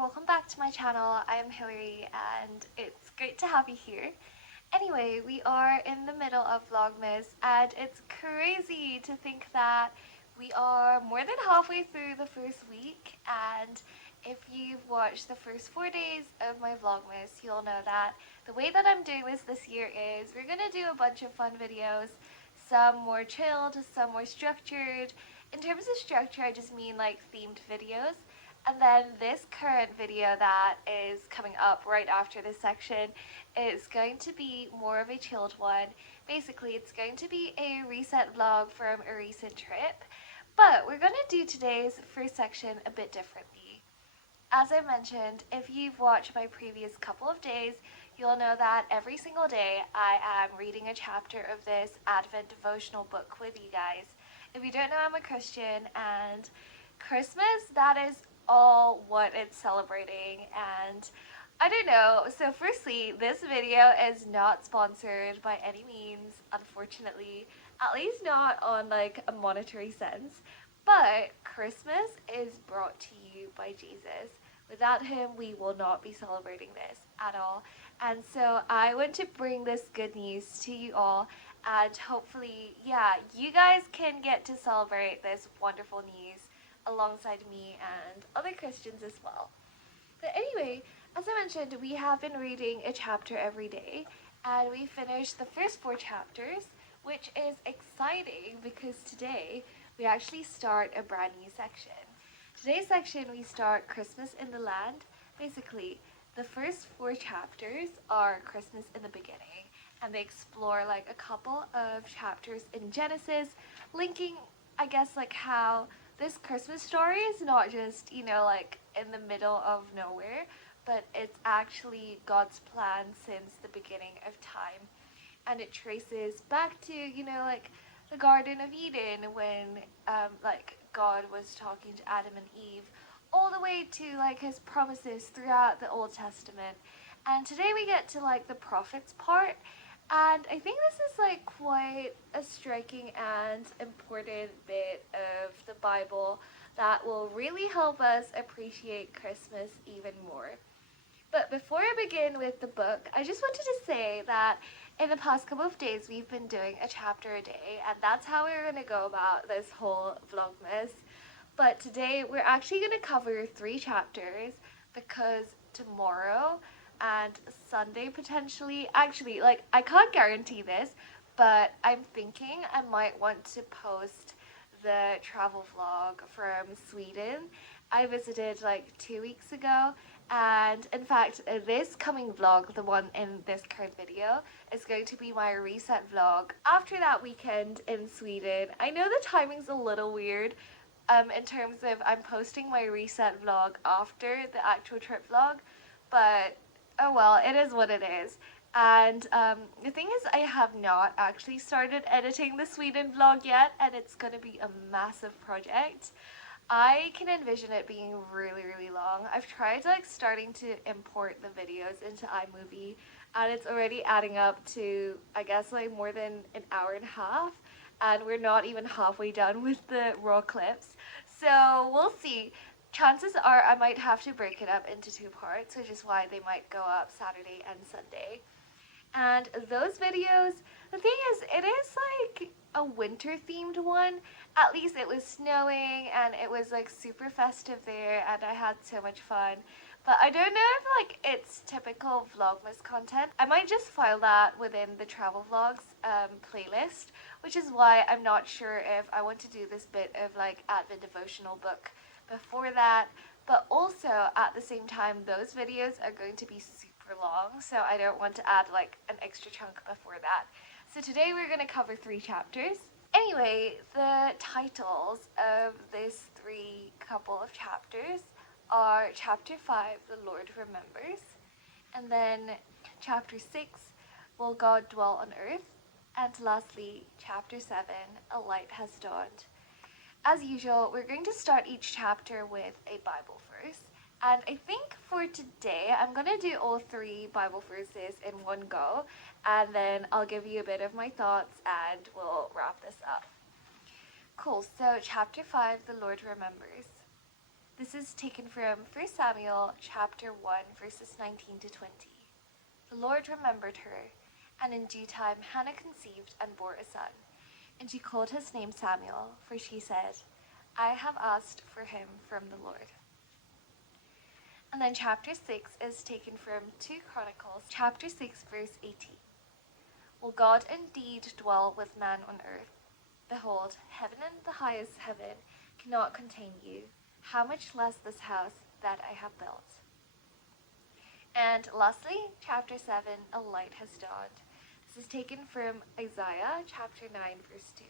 welcome back to my channel. I am Hillary and it's great to have you here. Anyway, we are in the middle of Vlogmas and it's crazy to think that we are more than halfway through the first week, and if you've watched the first 4 days of my Vlogmas, you'll know that the way that I'm doing this year is we're gonna do a bunch of fun videos, some more chilled, some more structured. In terms of structure, I just mean like themed videos. And then this current video that is coming up right after this section is going to be more of a chilled one. Basically, it's going to be a reset vlog from a recent trip, but we're going to do today's first section a bit differently. As I mentioned, if you've watched my previous couple of days, you'll know that every single day I am reading a chapter of this Advent devotional book with you guys. If you don't know, I'm a Christian, and Christmas, that is all what it's celebrating. And I don't know, so firstly, this video is not sponsored by any means, unfortunately, at least not on like a monetary sense, but Christmas is brought to you by Jesus. Without him, we will not be celebrating this at all. And so I want to bring this good news to you all, and hopefully, yeah, you guys can get to celebrate this wonderful news alongside me and other Christians as well. But anyway, as I mentioned, we have been reading a chapter every day, and we finished the first 4 chapters, which is exciting because today we actually start a brand new section. Today's section, we start Christmas in the Land. Basically, the first 4 chapters are Christmas in the beginning, and they explore like a couple of chapters in Genesis, linking, I guess, like how this Christmas story is not just, you know, like in the middle of nowhere, but it's actually God's plan since the beginning of time. And it traces back to, you know, like the Garden of Eden when like God was talking to Adam and Eve, all the way to like his promises throughout the Old Testament. And today we get to like the prophets part, and I think this is like quite a striking and important bit of the Bible that will really help us appreciate Christmas even more. But before I begin with the book, I just wanted to say that in the past couple of days we've been doing a chapter a day, and that's how we're going to go about this whole Vlogmas. But today we're actually going to cover 3 chapters because tomorrow and Sunday potentially, actually, like, I can't guarantee this, but I'm thinking I might want to post the travel vlog from Sweden. I visited like 2 weeks ago, and in fact this coming vlog, the one in this current video, is going to be my reset vlog after that weekend in Sweden. I know the timing's a little weird in terms of I'm posting my reset vlog after the actual trip vlog, but oh well, it is what it is. And the thing is, I have not actually started editing the Sweden vlog yet, and it's going to be a massive project. I can envision it being really, really long. I've tried like starting to import the videos into iMovie, and it's already adding up to, I guess, like more than an hour and a half, and we're not even halfway done with the raw clips. So we'll see. Chances are I might have to break it up into 2 parts, which is why they might go up Saturday and Sunday. And those videos, the thing is, it is like a winter themed one. At least it was snowing and it was like super festive there, and I had so much fun. But I don't know if like it's typical Vlogmas content. I might just file that within the travel vlogs playlist, which is why I'm not sure if I want to do this bit of like Advent devotional book before that. But also at the same time, those videos are going to be super long, so I don't want to add like an extra chunk before that. So today we're going to cover 3 chapters. Anyway, the titles of these 3 couple of chapters are Chapter 5, The Lord Remembers, and then Chapter 6, Will God Dwell on Earth, and lastly, Chapter 7, A Light Has Dawned. As usual, we're going to start each chapter with a Bible verse, and I think for today I'm going to do all 3 Bible verses in one go, and then I'll give you a bit of my thoughts and we'll wrap this up. Cool, so chapter 5, The Lord Remembers. The This is taken from 1 Samuel chapter 1, verses 19 to 20. The Lord remembered her, and in due time Hannah conceived and bore a son. And she called his name Samuel, for she said, I have asked for him from the Lord. And then chapter 6 is taken from 2 Chronicles, chapter 6, verse 18. Will God indeed dwell with man on earth? Behold, heaven and the highest heaven cannot contain you. How much less this house that I have built? And lastly, chapter 7, a light has dawned. This is taken from Isaiah chapter 9, verse 2.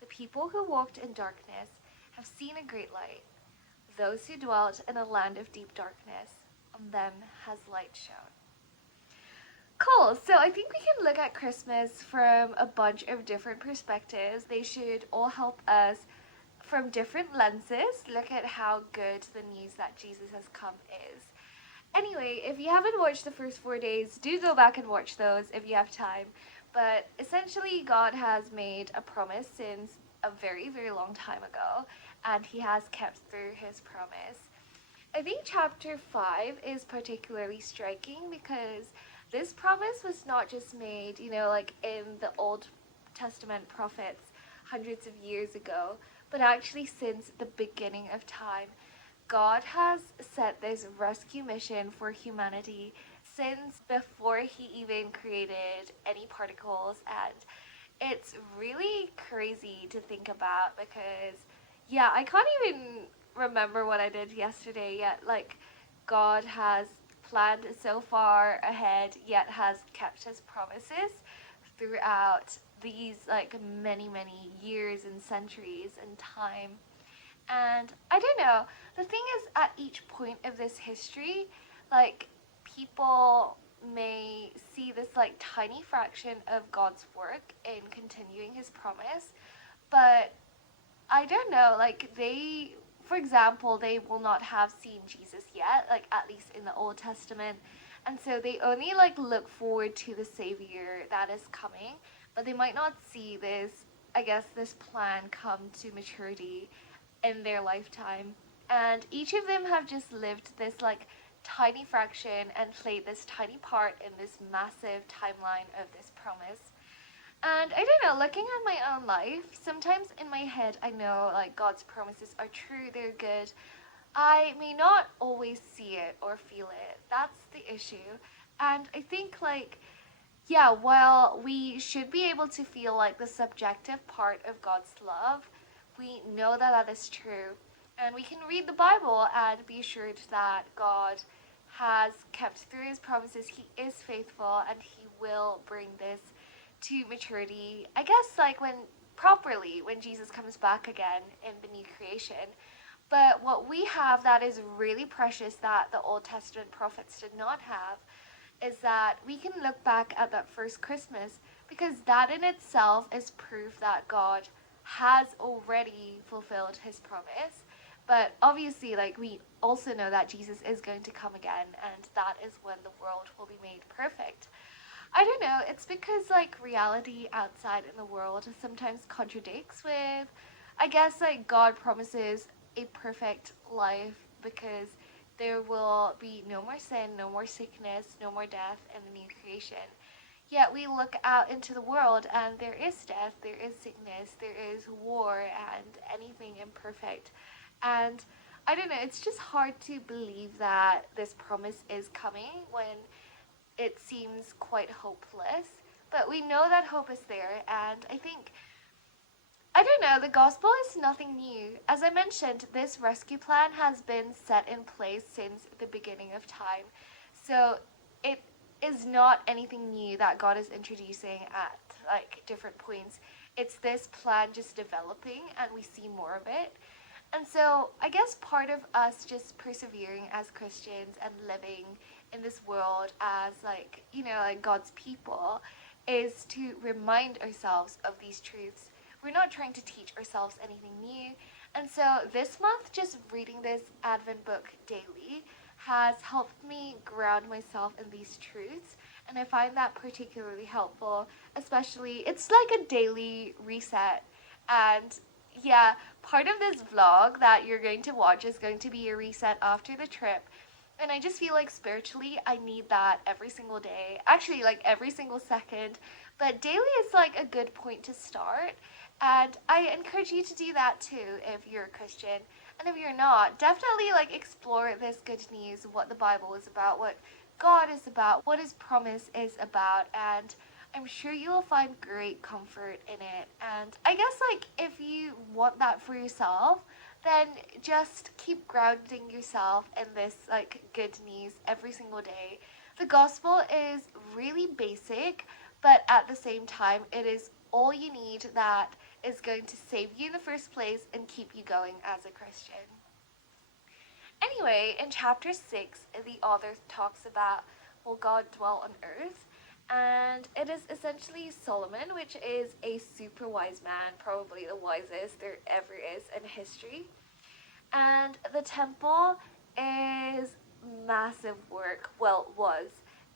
The people who walked in darkness have seen a great light. Those who dwelt in a land of deep darkness, on them has light shone. Cool, so I think we can look at Christmas from a bunch of different perspectives. They should all help us from different lenses look at how good the news that Jesus has come is. Anyway, if you haven't watched the first 4 days, do go back and watch those if you have time. But essentially, God has made a promise since a very, very long time ago, and he has kept through his promise. I think chapter 5 is particularly striking because this promise was not just made, like in the Old Testament prophets hundreds of years ago, but actually since the beginning of time. God has set this rescue mission for humanity since before he even created any particles, and it's really crazy to think about because, I can't even remember what I did yesterday yet. Like, God has planned so far ahead, yet has kept his promises throughout these, many, many years and centuries and time. And I don't know, the thing is, at each point of this history, people may see this, tiny fraction of God's work in continuing his promise, but I don't know, for example, they will not have seen Jesus yet, at least in the Old Testament, and so they only, look forward to the Savior that is coming, but they might not see this plan come to maturity in their lifetime. And each of them have just lived this tiny fraction and played this tiny part in this massive timeline of this promise. And I don't know, looking at my own life, sometimes in my head I know God's promises are true, they're good. I may not always see it or feel it. That's the issue. And I think while we should be able to feel the subjective part of God's love, we know that is true, and we can read the Bible and be assured that God has kept through his promises. He is faithful, and he will bring this to maturity, I guess when Jesus comes back again in the new creation. But what we have that is really precious that the Old Testament prophets did not have is that we can look back at that first Christmas, because that in itself is proof that God has already fulfilled his promise. But obviously, we also know that Jesus is going to come again, and that is when the world will be made perfect. I don't know, it's because reality outside in the world sometimes contradicts with, I guess, God promises a perfect life because there will be no more sin, no more sickness, no more death in the new creation. Yet we look out into the world and there is death, there is sickness, there is war and anything imperfect. And I don't know, it's just hard to believe that this promise is coming when it seems quite hopeless. But we know that hope is there, and I don't know, the gospel is nothing new. As I mentioned, this rescue plan has been set in place since the beginning of time. So it is not anything new that God is introducing at different points. It's this plan just developing and we see more of it. And so I guess part of us just persevering as Christians and living in this world as God's people is to remind ourselves of these truths. We're not trying to teach ourselves anything new. And so this month, just reading this Advent book daily has helped me ground myself in these truths. And I find that particularly helpful, especially it's like a daily reset. And Yeah, part of this vlog that you're going to watch is going to be a reset after the trip. And I just feel like spiritually, I need that every single day. Actually, like every single second. But daily is like a good point to start. And I encourage you to do that too if you're a Christian. And if you're not, definitely like explore this good news, what the Bible is about, what God is about, what His promise is about. And I'm sure you will find great comfort in it. And I guess, like, if you want that for yourself, then just keep grounding yourself in this, like, good news every single day. The gospel is really basic, but at the same time, it is all you need that is going to save you in the first place and keep you going as a Christian. Anyway, in chapter 6, the author talks about will God dwell on earth? And it is essentially Solomon, which is a super wise man, probably the wisest there ever is in history. And the temple is massive work. Well, was.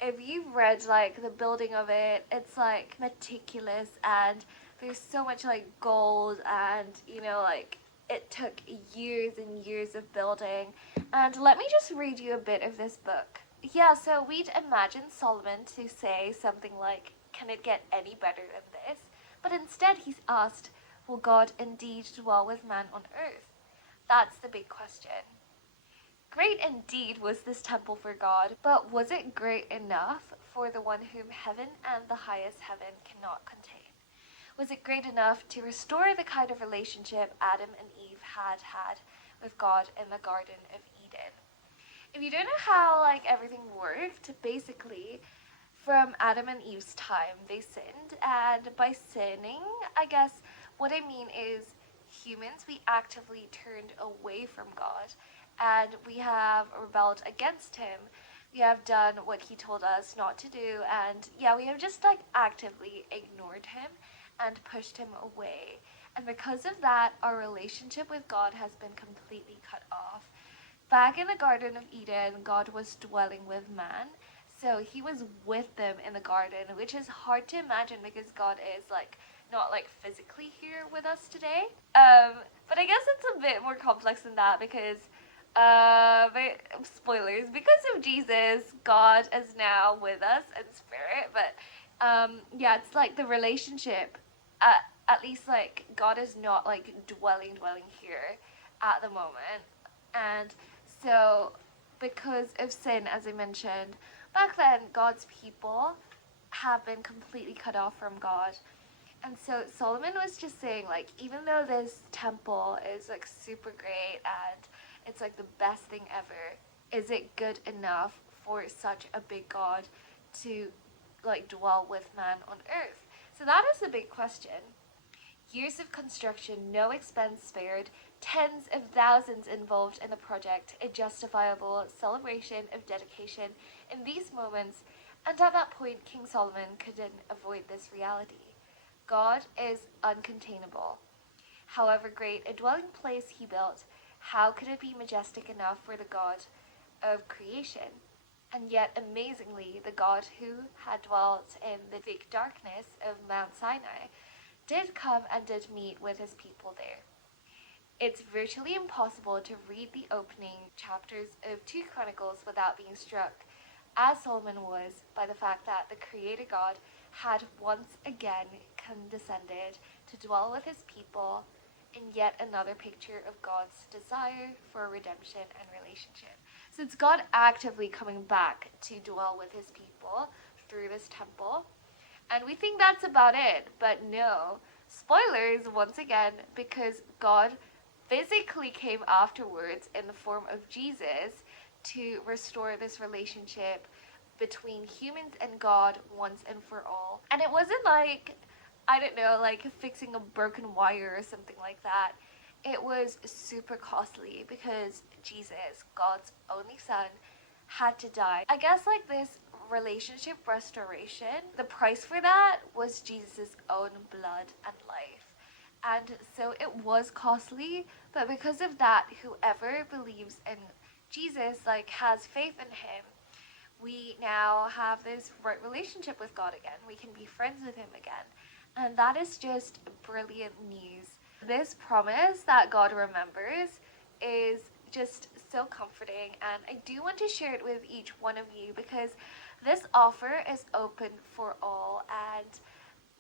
If you've read like the building of it, it's like meticulous and there's so much like gold and like it took years and years of building. And let me just read you a bit of this book. Yeah, so we'd imagine Solomon to say something like, "Can it get any better than this?" But instead he's asked, "Will God indeed dwell with man on earth?" That's the big question. Great indeed was this temple for God, but was it great enough for the one whom heaven and the highest heaven cannot contain? Was it great enough to restore the kind of relationship Adam and Eve had with God in the Garden of Eden? If you don't know how like everything worked, basically from Adam and Eve's time they sinned, and by sinning, I guess what I mean is humans, we actively turned away from God and we have rebelled against him. We have done what he told us not to do, and yeah, we have just like actively ignored him and pushed him away. And because of that, our relationship with God has been completely cut off. Back in the Garden of Eden, God was dwelling with man. So he was with them in the garden, which is hard to imagine because God is like not like physically here with us today. But I guess it's a bit more complex than that because but spoilers, because of Jesus, God is now with us in spirit. But yeah, it's like the relationship. At least like God is not like dwelling here at the moment, and so because of sin, as I mentioned, back then God's people have been completely cut off from God. And so Solomon was just saying, like, even though this temple is like super great and it's like the best thing ever, is it good enough for such a big God to like dwell with man on earth? So that is a big question. Years of construction, no expense spared, tens of thousands involved in the project, a justifiable celebration of dedication in these moments, and at that point King Solomon couldn't avoid this reality. God is uncontainable. However great a dwelling place he built, how could it be majestic enough for the God of creation? And yet, amazingly, the God who had dwelt in the thick darkness of Mount Sinai did come and did meet with his people there. It's virtually impossible to read the opening chapters of 2 Chronicles without being struck, as Solomon was, by the fact that the Creator God had once again condescended to dwell with his people in yet another picture of God's desire for redemption and relationship. So it's God actively coming back to dwell with his people through this temple. And we think that's about it, but no. Spoilers, once again, because God physically came afterwards in the form of Jesus to restore this relationship between humans and God once and for all. And it wasn't like, I don't know, like fixing a broken wire or something like that. It was super costly because Jesus, God's only son, had to die. I guess like this relationship restoration, the price for that was Jesus' own blood and life. And so it was costly, but because of that, whoever believes in Jesus, like has faith in him, we now have this right relationship with God again. We can be friends with him again. And that is just brilliant news. this promise that God remembers is just so comforting, and I do want to share it with each one of you because this offer is open for all. And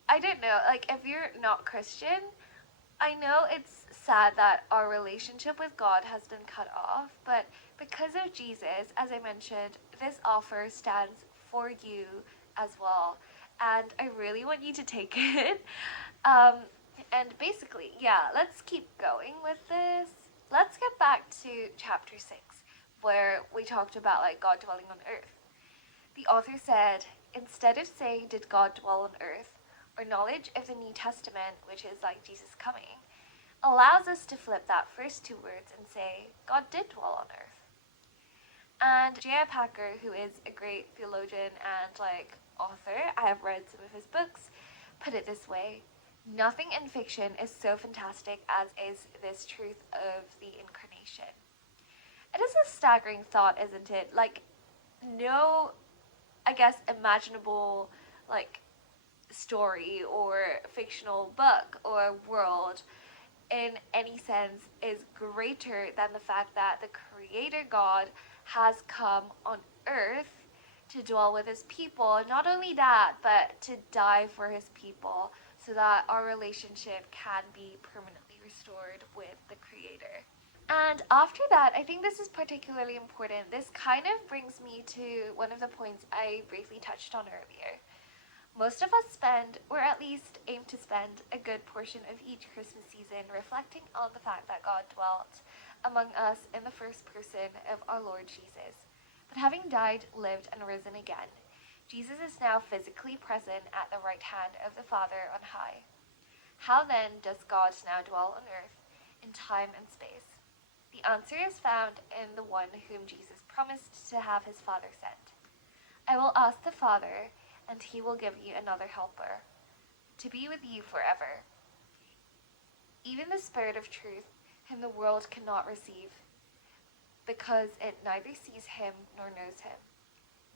I don't know, like, if you're not Christian, I know it's sad that our relationship with God has been cut off, but because of Jesus, as I mentioned, this offer stands for you as well. And I really want you to take it. Um, and basically, yeah, let's keep going with this. Let's get back to chapter 6, where we talked about like God dwelling on earth. The author said, instead of saying, did God dwell on earth, or knowledge of the New Testament, which is like Jesus coming, allows us to flip that first two words and say, God did dwell on earth. And J.I. Packer, who is a great theologian and like author, I have read some of his books, put it this way: nothing in fiction is so fantastic as is this truth of the incarnation. It is a staggering thought, isn't it? Like, no, I guess, imaginable, like, story or fictional book or world in any sense is greater than the fact that the Creator God has come on earth to dwell with his people. Not only that, but to die for his people so that our relationship can be permanently restored with the Creator. And after that, I think this is particularly important. This kind of brings me to one of the points I briefly touched on earlier. Most of us spend, or at least aim to spend, a good portion of each Christmas season reflecting on the fact that God dwelt among us in the first person of our Lord Jesus. But having died, lived, and risen again, Jesus is now physically present at the right hand of the Father on high. How then does God now dwell on earth, in time and space? The answer is found in the one whom Jesus promised to have his Father send. I will ask the Father, and he will give you another helper, to be with you forever. Even the Spirit of truth, whom the world cannot receive, because it neither sees him nor knows him.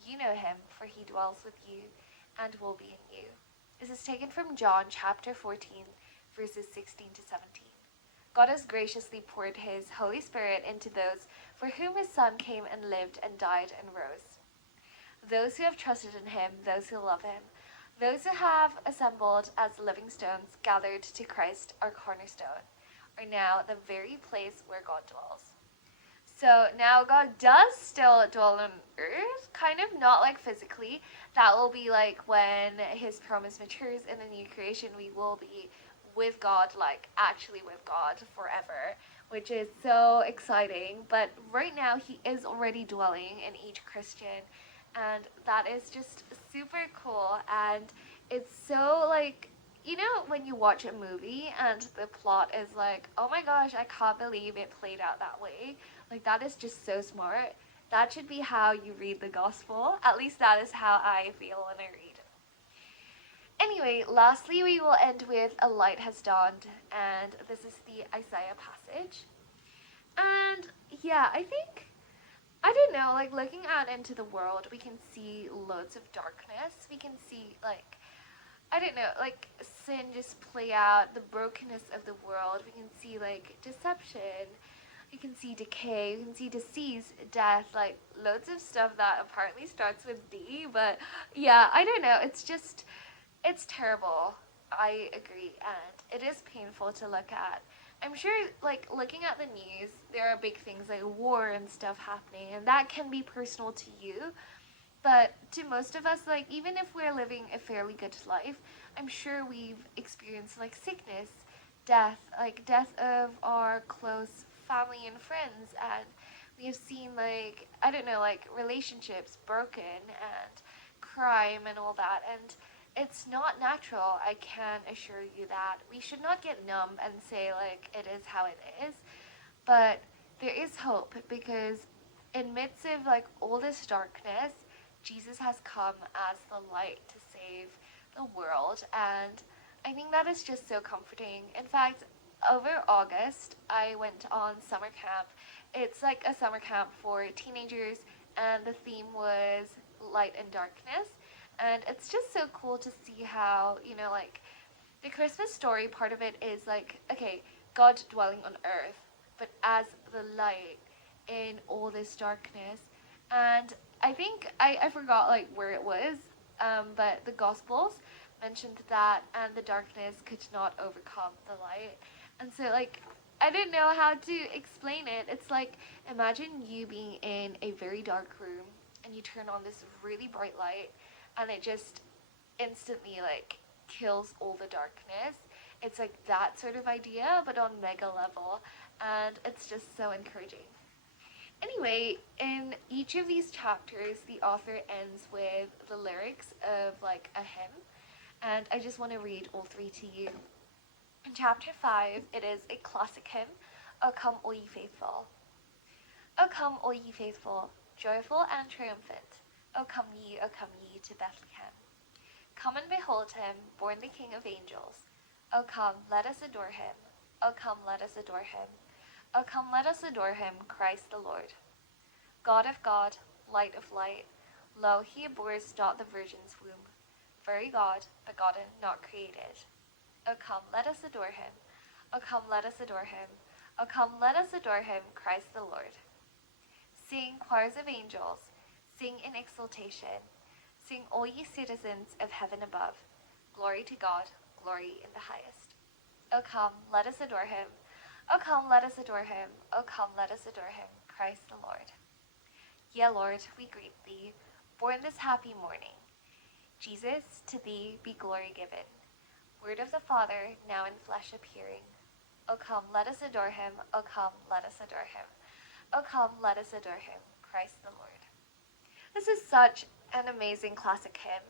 You know him, for he dwells with you and will be in you. This is taken from John chapter 14, verses 16 to 17. God has graciously poured his Holy Spirit into those for whom his Son came and lived and died and rose. Those who have trusted in him, those who love him, those who have assembled as living stones gathered to Christ, our cornerstone, are now the very place where God dwells. So now God does still dwell on earth, kind of not like physically. That will be like when his promise matures in the new creation, we will be with God, like actually with God forever, which is so exciting. But right now he is already dwelling in each Christian, and that is just super cool. And it's so like, you know, when you watch a movie and the plot is like, oh my gosh, I can't believe it played out that way. Like, that is just so smart. That should be how you read the gospel. At least that is how I feel when I read. Anyway, lastly, we will end with a light has dawned, and this is the Isaiah passage. And yeah, I think, I don't know, like looking out into the world, we can see loads of darkness. We can see like, I don't know, like sin just play out, the brokenness of the world. We can see like deception. You can see decay, you can see disease, death, like loads of stuff that apparently starts with D, but yeah, I don't know, it's just, it's terrible. I agree, and it is painful to look at. I'm sure, like, looking at the news, there are big things like war and stuff happening, and that can be personal to you, but to most of us, like, even if we're living a fairly good life, I'm sure we've experienced, like, sickness, death, like, death of our close family and friends, and we have seen, like, I don't know, like, relationships broken, and crime and all that, and it's not natural. I can assure you that. We should not get numb and say, like, it is how it is, but there is hope, because in midst of, like, all this darkness, Jesus has come as the light to save the world, and I think that is just so comforting. In fact, over August, I went on summer camp. It's like a summer camp for teenagers, and the theme was light and darkness. And it's just so cool to see how, you know, like, the Christmas story part of it is like, okay, God dwelling on earth, but as the light in all this darkness. And I think I forgot like where it was, but the Gospels mentioned that, and the darkness could not overcome the light. And so like I didn't know how to explain it. It's like, imagine you being in a very dark room and you turn on this really bright light and it just instantly like kills all the darkness. It's like that sort of idea, but on mega level, and it's just so encouraging. Anyway, in each of these chapters, the author ends with the lyrics of like a hymn, and I just want to read all three to you. In chapter 5, it is a classic hymn, O Come All Ye Faithful. O come all ye faithful, joyful and triumphant. O come ye to Bethlehem. Come and behold him, born the King of angels. O come, let us adore him. O come, let us adore him. O come, let us adore him, Christ the Lord. God of God, light of light, lo, he abhors not the virgin's womb. Very God, begotten, not created. O come, let us adore him. O come, let us adore him. O come, let us adore him, Christ the Lord. Sing, choirs of angels, sing in exultation. Sing, all ye citizens of heaven above. Glory to God, glory in the highest. O come, let us adore him. O come, let us adore him. O come, let us adore him, Christ the Lord. Yea, Lord, we greet thee, born this happy morning. Jesus, to thee be glory given. Word of the Father, now in flesh appearing. O come, let us adore him. O come, let us adore him. O come, let us adore him, Christ the Lord. This is such an amazing classic hymn,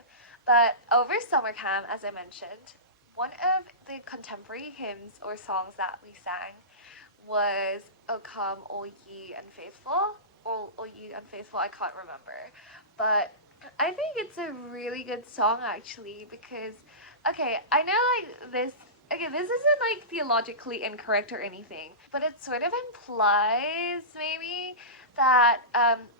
but over summer camp, as I mentioned, one of the contemporary hymns or songs that we sang was O Come All Ye Unfaithful, or All Ye Unfaithful, I can't remember, but I think it's a really good song actually, because, okay, I know like this isn't like theologically incorrect or anything, but it sort of implies maybe that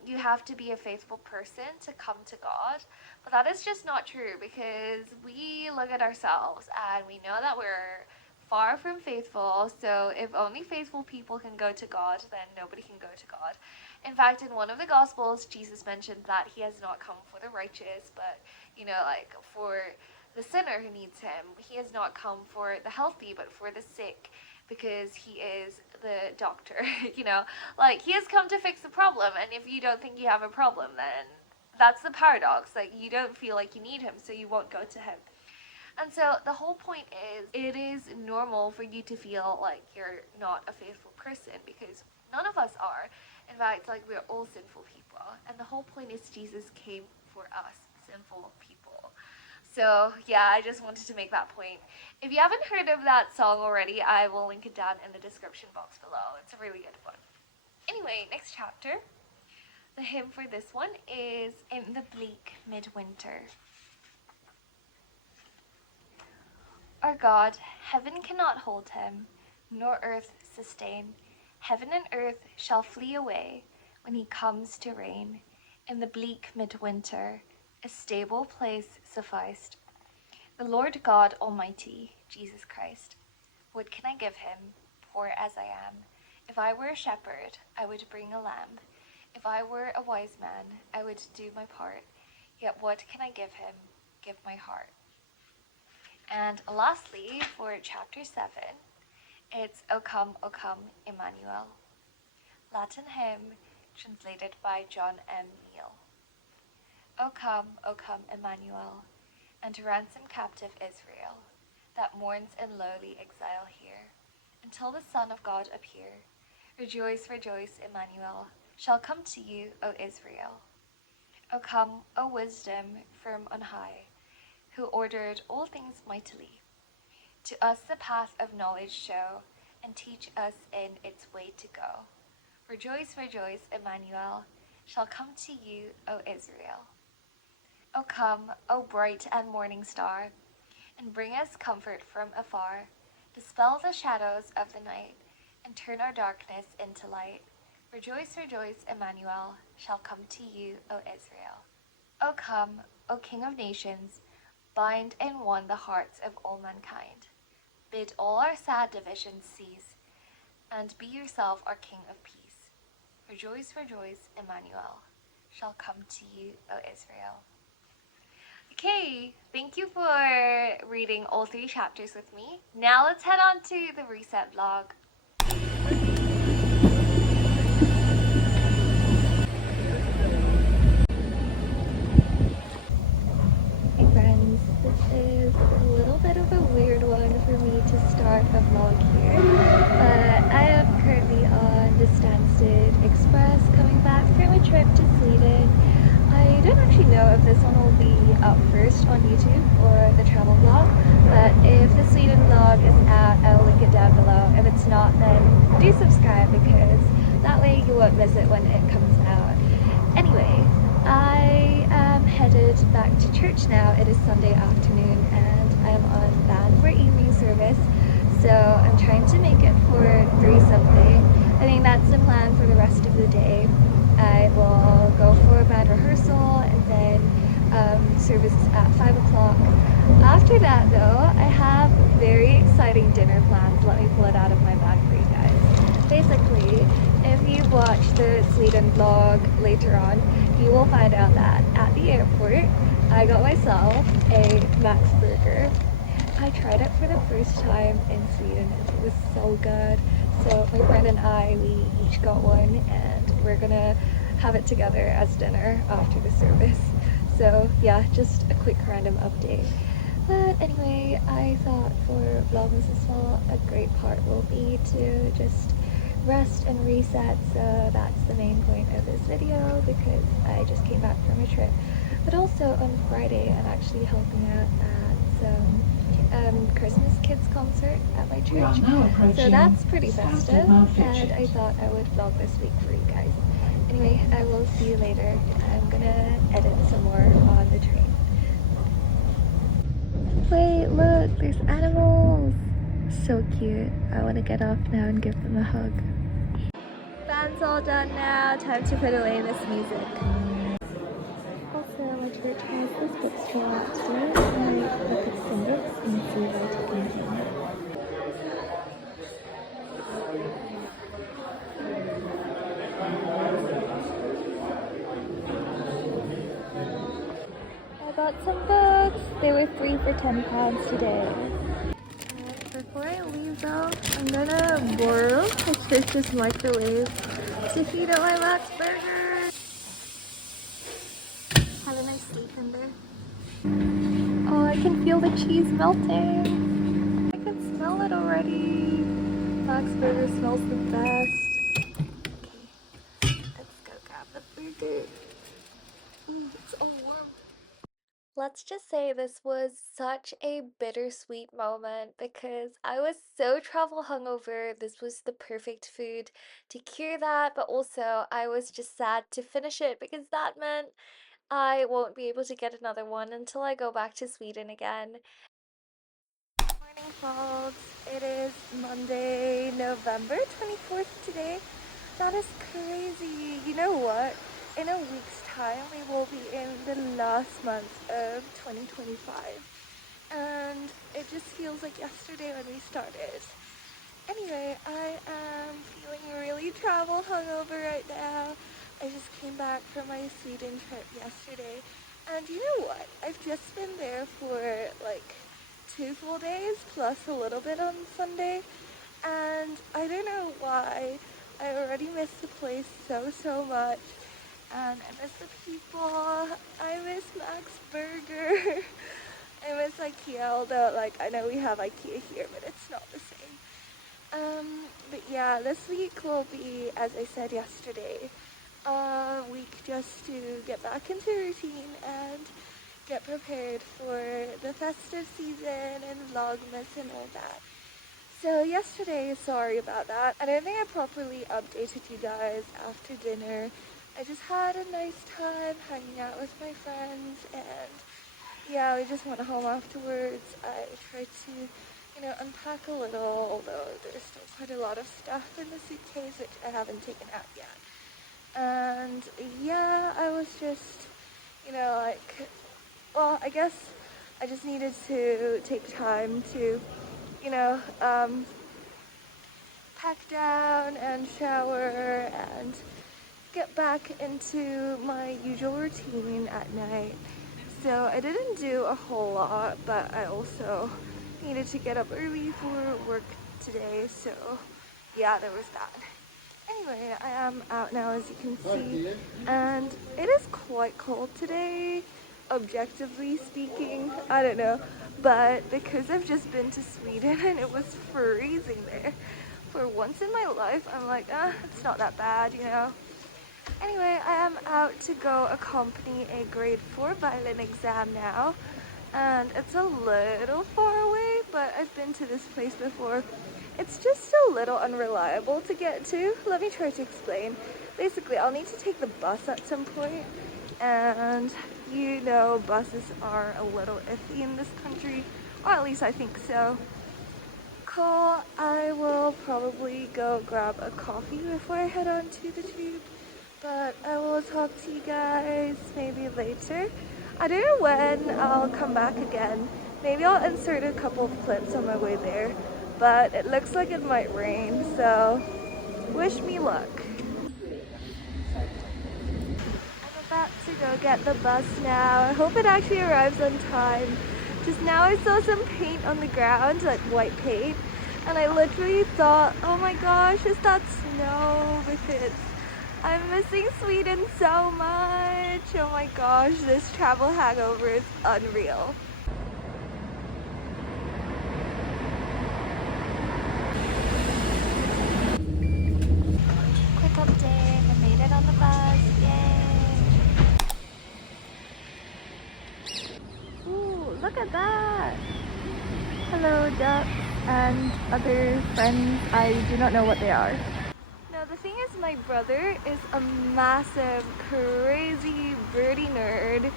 you have to be a faithful person to come to God. But that is just not true, because we look at ourselves and we know that we're far from faithful. So if only faithful people can go to God, then nobody can go to God. In fact, in one of the Gospels, Jesus mentioned that he has not come for the righteous, but, like for the sinner who needs him. He has not come for the healthy, but for the sick, because he is the doctor, like he has come to fix the problem, and if you don't think you have a problem, then that's the paradox. Like, you don't feel like you need him, so you won't go to him. And so the whole point is, it is normal for you to feel like you're not a faithful person, because none of us are. In fact, like, we're all sinful people, and the whole point is Jesus came for us sinful people. So yeah, I just wanted to make that point. If you haven't heard of that song already, I will link it down in the description box below. It's a really good one. Anyway, next chapter. The hymn for this one is In the Bleak Midwinter. Our God, heaven cannot hold him, nor earth sustain. Heaven and earth shall flee away when he comes to reign. In the bleak midwinter, a stable place sufficed. The Lord God Almighty, Jesus Christ. What can I give him, poor as I am? If I were a shepherd, I would bring a lamb. If I were a wise man, I would do my part. Yet what can I give him? Give my heart. And lastly, for chapter 7, it's O Come, Emmanuel. Latin hymn translated by John M. Neal. O come, Emmanuel, and ransom captive Israel, that mourns in lowly exile here, until the Son of God appear. Rejoice, rejoice, Emmanuel, shall come to you, O Israel. O come, O wisdom firm on high, who ordered all things mightily. To us the path of knowledge show, and teach us in its way to go. Rejoice, rejoice, Emmanuel, shall come to you, O Israel. O come, O bright and morning star, and bring us comfort from afar. Dispel the shadows of the night, and turn our darkness into light. Rejoice, rejoice, Emmanuel, shall come to you, O Israel. O come, O King of nations, bind in one the hearts of all mankind. Bid all our sad divisions cease, and be yourself our King of Peace. For joys, Emmanuel shall come to you, O Israel. Okay, thank you for reading all 3 chapters with me. Now let's head on to the reset vlog. Hey friends, this is a little bit of a weird one for me to start a vlog here, but I am currently on the Stansted Express coming back from a trip to Sweden. I don't actually know if this one will be up first on YouTube or the travel vlog, but if the Sweden vlog is out, I'll link it down below. If it's not, then do subscribe because that way you won't miss it when it comes out. Anyway, I am headed back to church now. It is Sunday afternoon and I'm on band for evening service, so I'm trying to make it for 3 something. I think that's the plan for the rest of the day. I will go for band rehearsal and then service at 5 o'clock. After that though, I have very exciting dinner plans. Let me pull it out of my bag for you guys. Basically, if you watch the Sweden vlog later on, you will find out that at the airport, I got myself a Max burger. I tried it for the first time in Sweden and it was so good. So my friend and I, we each got one and we're gonna have it together as dinner after the service. So yeah, just a quick random update. But anyway, I thought for vlogmas as well, a great part will be to just rest and reset, so that's the main point of this video because I just came back from a trip. But also on Friday I'm actually helping out at some Christmas kids concert at my church, so that's pretty festive and I thought I would vlog this week for you guys. Anyway, I will see you later. I'm gonna edit some more on the train. Wait, look, there's animals! So cute. I want to get off now and give them a hug. Band's all done now, time to put away this music. Also, my church has this bookstore upstairs, and I look at some books and see if I take anything. I got some books. They were 3 for £10 today. Before I leave though, I'm gonna borrow a church's microwave to heat up my Max burger. Have a nice sleep in there. Oh, I can feel the cheese melting. I can smell it already. Max burger smells the best. Okay, let's go grab the burger. Ooh, it's all warm. Let's just say this was such a bittersweet moment because I was so travel hungover. This was the perfect food to cure that, but also I was just sad to finish it because that meant I won't be able to get another one until I go back to Sweden again. Morning folks, it is Monday, November 24th today. That is crazy. You know what? In a week's time, we will be in the last month of 2025. And it just feels like yesterday when we started. Anyway, I am feeling really travel hungover right now. I just came back from my Sweden trip yesterday. And you know what? I've just been there for like 2 full days plus a little bit on Sunday. And I don't know why. I already miss the place so much. And I miss the people. I miss Max Burger. I miss IKEA, although like I know we have IKEA here, but it's not the same. But yeah, this week will be, as I said yesterday, a week just to get back into routine and get prepared for the festive season and vlogmas and all that. So yesterday, sorry about that. I don't think I properly updated you guys after dinner. I just had a nice time hanging out with my friends and yeah, we just went home afterwards. I tried to, unpack a little, although there's still quite a lot of stuff in the suitcase which I haven't taken out yet. And yeah, I was just, I guess I just needed to take time to, pack down and shower and get back into my usual routine at night. So I didn't do a whole lot, but I also needed to get up early for work today, so yeah, there was that. Anyway, I am out now, as you can see, and it is quite cold today, objectively speaking. I don't know, but because I've just been to Sweden and it was freezing there, for once in my life, I'm like, it's not that bad, you know. Anyway, I am out to go accompany a grade 4 violin exam now, and it's a little far away, but I've been to this place before. It's just a little unreliable to get to. Let me try to explain. Basically, I'll need to take the bus at some point, and you know buses are a little iffy in this country, or at least I think so. Cool, I will probably go grab a coffee before I head on to the tube, but I will talk to you guys maybe later. I don't know when I'll come back again. Maybe I'll insert a couple of clips on my way there, but it looks like it might rain, so wish me luck. I'm about to go get the bus now. I hope it actually arrives on time. Just now I saw some paint on the ground, like white paint, and I literally thought, oh my gosh, is that snow? Because I'm missing Sweden so much. Oh my gosh, this travel hangover is unreal. Quick update, I made it on the bus, yay! Ooh, look at that! Hello ducks and other friends, I do not know what they are. No, the thing is, my brother is a massive, crazy birdie nerd,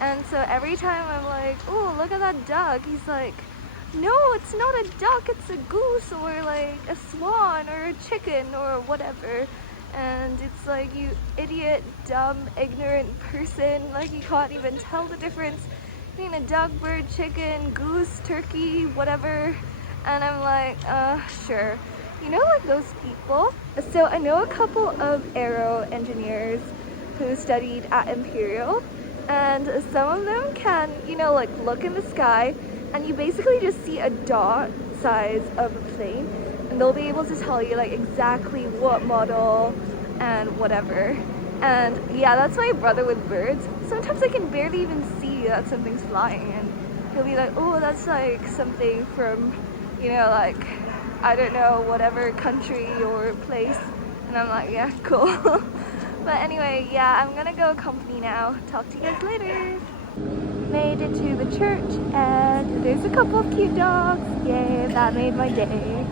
and so every time I'm like, oh, look at that duck, he's like, no, it's not a duck, it's a goose, or like a swan, or a chicken, or whatever. And it's like, you idiot, dumb, ignorant person, like you can't even tell the difference between a duck, bird, chicken, goose, turkey, whatever. And I'm like, sure. You know, like those people? So I know a couple of aero engineers who studied at Imperial, and some of them can, you know, like look in the sky and you basically just see a dot size of a plane, and they'll be able to tell you like exactly what model and whatever. And yeah, that's my brother with birds. Sometimes I can barely even see that something's flying, and he'll be like, oh, that's like something from, you know, like, I don't know, whatever country or place. And I'm like, yeah, cool. But anyway, yeah, I'm gonna go accompany now. Talk to you guys later. Made it to the church, and there's a couple of cute dogs. Yay, that made my day.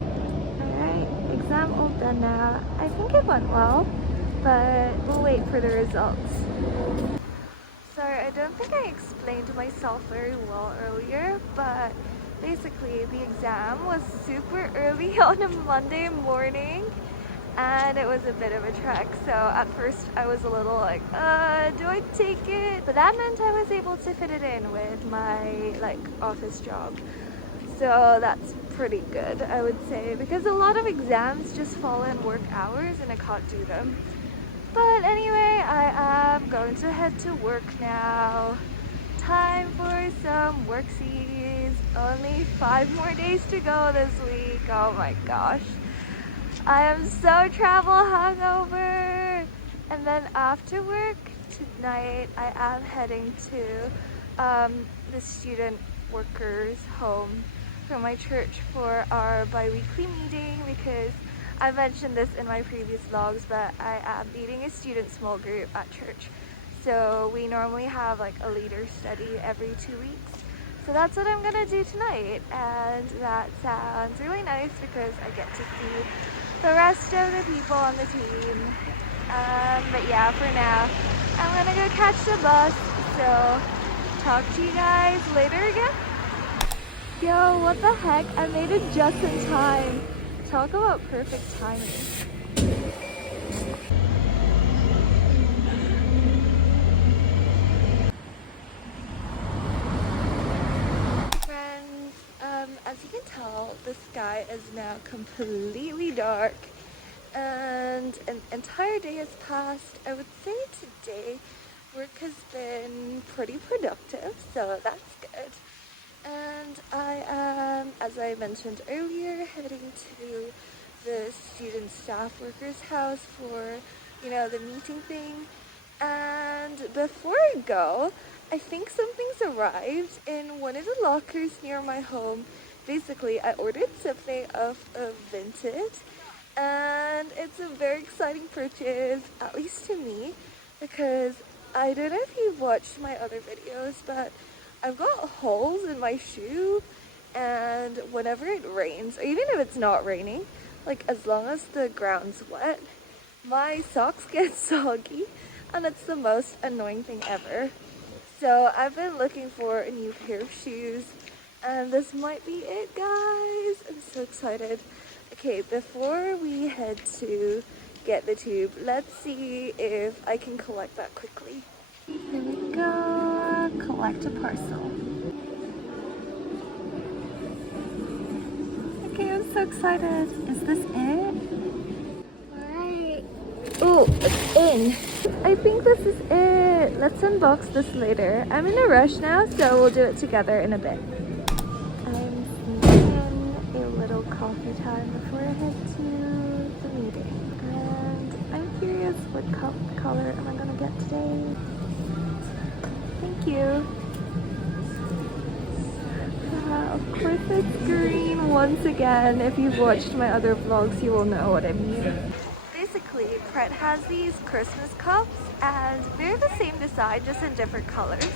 Alright, exam all done now. I think it went well, but we'll wait for the results. Sorry, I don't think I explained myself very well earlier, but basically the exam was super early on a Monday morning, and it was a bit of a trek. So at first I was a little like, do I take it? But that meant I was able to fit it in with my like office job. So that's pretty good, I would say, because a lot of exams just fall in work hours and I can't do them. But anyway, I am going to head to work now. Time for some worksies. Only 5 more days to go this week. Oh my gosh. I am so travel hungover. And then after work tonight, I am heading to the student workers' home from my church for our bi-weekly meeting, because I mentioned this in my previous vlogs, but I am leading a student small group at church. So we normally have like a leader study every 2 weeks. So that's what I'm gonna do tonight, and that sounds really nice because I get to see the rest of the people on the team. But yeah, for now, I'm gonna go catch the bus. So talk to you guys later again. Yo, what the heck? I made it just in time. Talk about perfect timing. Friends, can tell, the sky is now completely dark and an entire day has passed. I would say today work has been pretty productive, so that's good. And I am, as I mentioned earlier, heading to the student staff workers house for, the meeting thing. And before I go, I think something's arrived in one of the lockers near my home. Basically, I ordered something off of Vinted, and it's a very exciting purchase, at least to me, because I don't know if you've watched my other videos, but I've got holes in my shoe, and whenever it rains, or even if it's not raining, like as long as the ground's wet, my socks get soggy, and it's the most annoying thing ever. So I've been looking for a new pair of shoes, and this might be it, guys. I'm so excited. Okay, before we head to get the tube, let's see if I can collect that quickly. Here we go, collect a parcel. Okay, I'm so excited. Is this it? Alright. Oh, it's in. I think this is it. Let's unbox this later. I'm in a rush now, so we'll do it together in a bit. I'm sneaking in a little coffee time before I head to the meeting. And I'm curious, what color am I gonna get today? Thank you. Of course it's green once again. If you've watched my other vlogs, you will know what I mean. Basically, Pret has these Christmas cups, and they're the same design, just in different colors.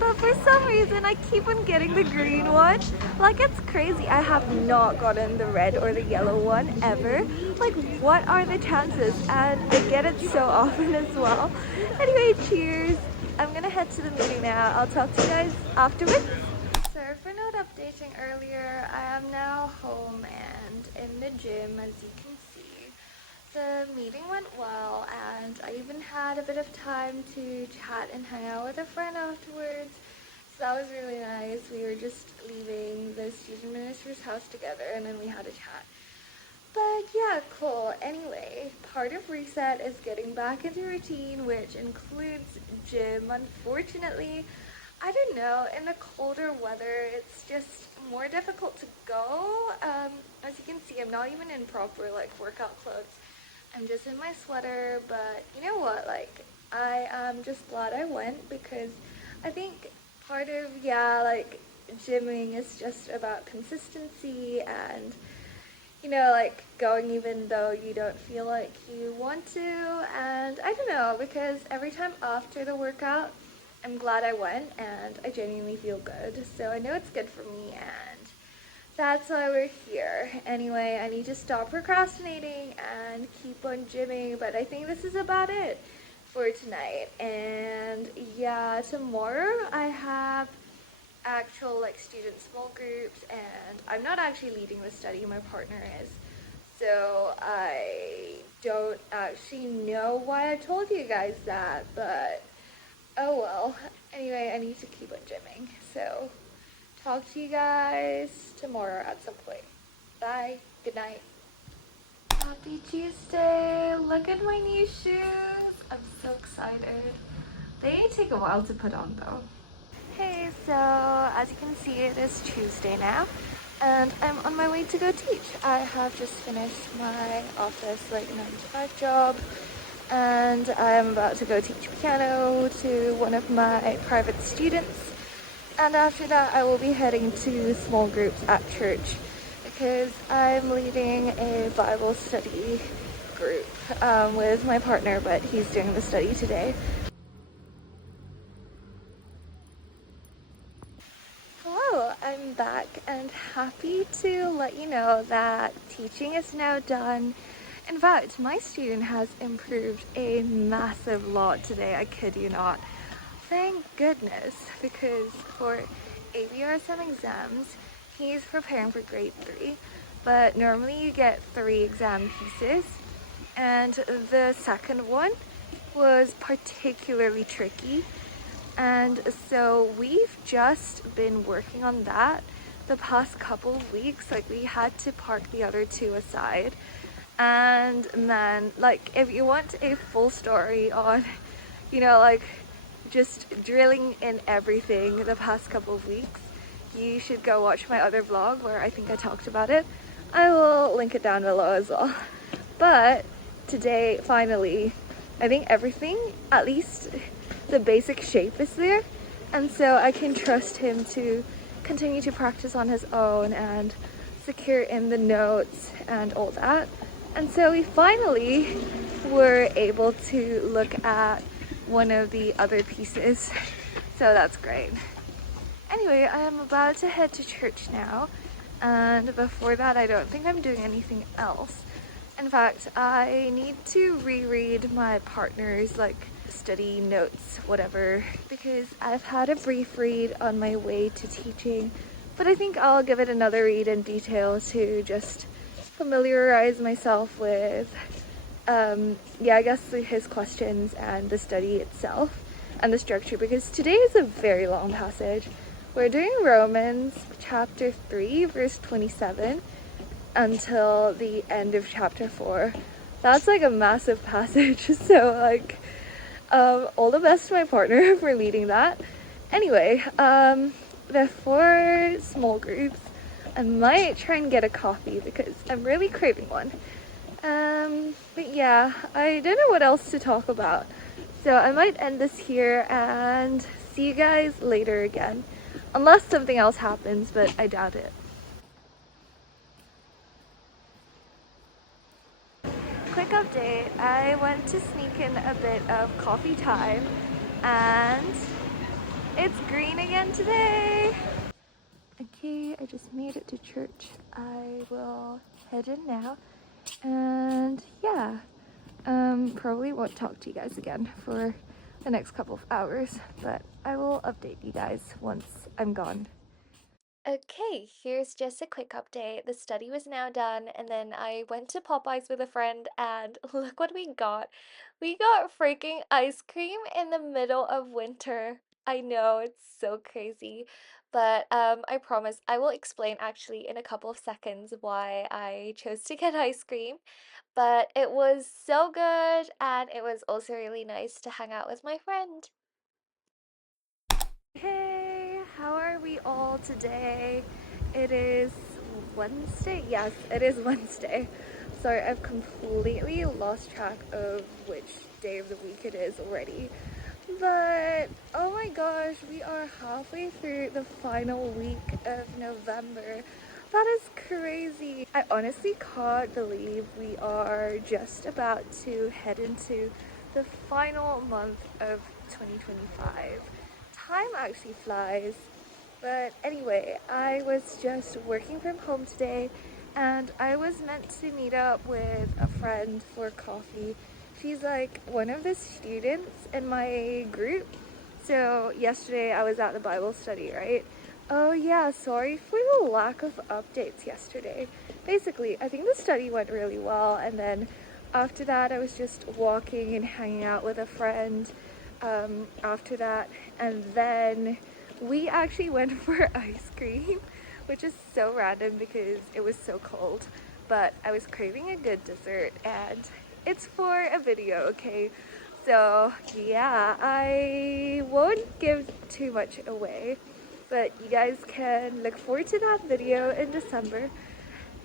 But for some reason, I keep on getting the green one. Like, it's crazy. I have not gotten the red or the yellow one ever. Like, what are the chances? And I get it so often as well. Anyway, cheers. I'm gonna head to the meeting now. I'll talk to you guys afterwards. So for not updating earlier, I am now home and in the gym, as you can see. The meeting went well, and I even had a bit of time to chat and hang out with a friend afterwards. So that was really nice. We were just leaving the student minister's house together, and then we had a chat. But yeah, cool. Anyway, part of reset is getting back into routine, which includes gym. Unfortunately, I don't know, in the colder weather, it's just more difficult to go. As you can see, I'm not even in proper workout clothes. I'm just in my sweater, but you know what, I am just glad I went, because I think part of, gymming is just about consistency and, going even though you don't feel like you want to. And I don't know, because every time after the workout, I'm glad I went, and I genuinely feel good. So I know it's good for me, and that's why we're here. Anyway, I need to stop procrastinating and keep on gymming, but I think this is about it for tonight. And yeah, tomorrow I have actual student small groups, and I'm not actually leading the study, my partner is. So I don't actually know why I told you guys that, but oh well. Anyway, I need to keep on gymming. So talk to you guys tomorrow at some point. Bye. Good night. Happy Tuesday. Look at my new shoes. I'm so excited. They take a while to put on though. Hey, so as you can see, it is Tuesday now, and I'm on my way to go teach. I have just finished my office 9-to-5 job, and I'm about to go teach piano to one of my private students. And after that, I will be heading to small groups at church, because I'm leading a Bible study group with my partner, but he's doing the study today. Hello, I'm back and happy to let you know that teaching is now done. In fact, my student has improved a massive lot today, I kid you not. Thank goodness, because for ABRSM exams, he's preparing for grade 3, but normally you get 3 exam pieces, and the second one was particularly tricky. And so we've just been working on that the past couple of weeks, like we had to park the other two aside. And man, like if you want a full story on, you know, like just drilling in everything the past couple of weeks, you should go watch my other vlog where I think I talked about it. I will link it down below as well. But today, finally, I think everything, at least the basic shape is there. And so I can trust him to continue to practice on his own and secure in the notes and all that. And so we finally were able to look at one of the other pieces. So that's great. Anyway, I am about to head to church now. And before that, I don't think I'm doing anything else. In fact, I need to reread my partner's like study notes, whatever, because I've had a brief read on my way to teaching, but I think I'll give it another read in detail to just familiarize myself with, yeah, I guess his questions and the study itself and the structure, because today is a very long passage. We're doing Romans chapter 3, verse 27 until the end of chapter 4. That's like a massive passage, so like all the best to my partner for leading that. Anyway, before small groups, I might try and get a coffee because I'm really craving one. But yeah, I don't know what else to talk about, so I might end this here and see you guys later again, unless something else happens, but I doubt it. Quick update, I went to sneak in a bit of coffee time and it's green again today. Okay, I just made it to church. I will head in now and yeah, probably won't talk to you guys again for the next couple of hours, but I will update you guys once I'm gone. Okay, here's just a quick update. The study was now done, and then I went to Popeyes with a friend, and look what we got. We got freaking ice cream in the middle of winter. I know, it's so crazy. But I promise I will explain actually in a couple of seconds why I chose to get ice cream. But it was so good, and it was also really nice to hang out with my friend. Hey, how are we all today? It is Wednesday? Yes, it is Wednesday. Sorry, I've completely lost track of which day of the week it is already. But oh my gosh, we are halfway through the final week of November. That is crazy. I honestly can't believe we are just about to head into the final month of 2025. Time actually flies. But anyway, I was just working from home today and I was meant to meet up with a friend for coffee. She's like one of the students in my group. So yesterday I was at the Bible study, right? Oh yeah, sorry for the lack of updates yesterday. Basically, I think the study went really well, and then after that I was just walking and hanging out with a friend after that, and then we actually went for ice cream, which is so random because it was so cold, but I was craving a good dessert and it's for a video, okay? So yeah, I won't give too much away, but you guys can look forward to that video in December.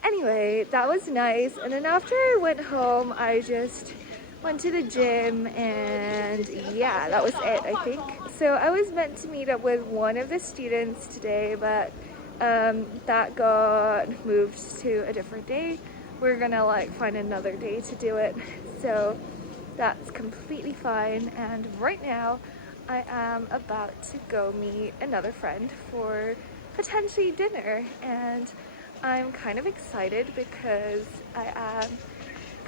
Anyway, that was nice, and then after I went home, I just went to the gym, and yeah, that was it, I think. So I was meant to meet up with one of the students today, but that got moved to a different day. We're gonna like find another day to do it, so that's completely fine. And right now I am about to go meet another friend for potentially dinner, and I'm kind of excited because I am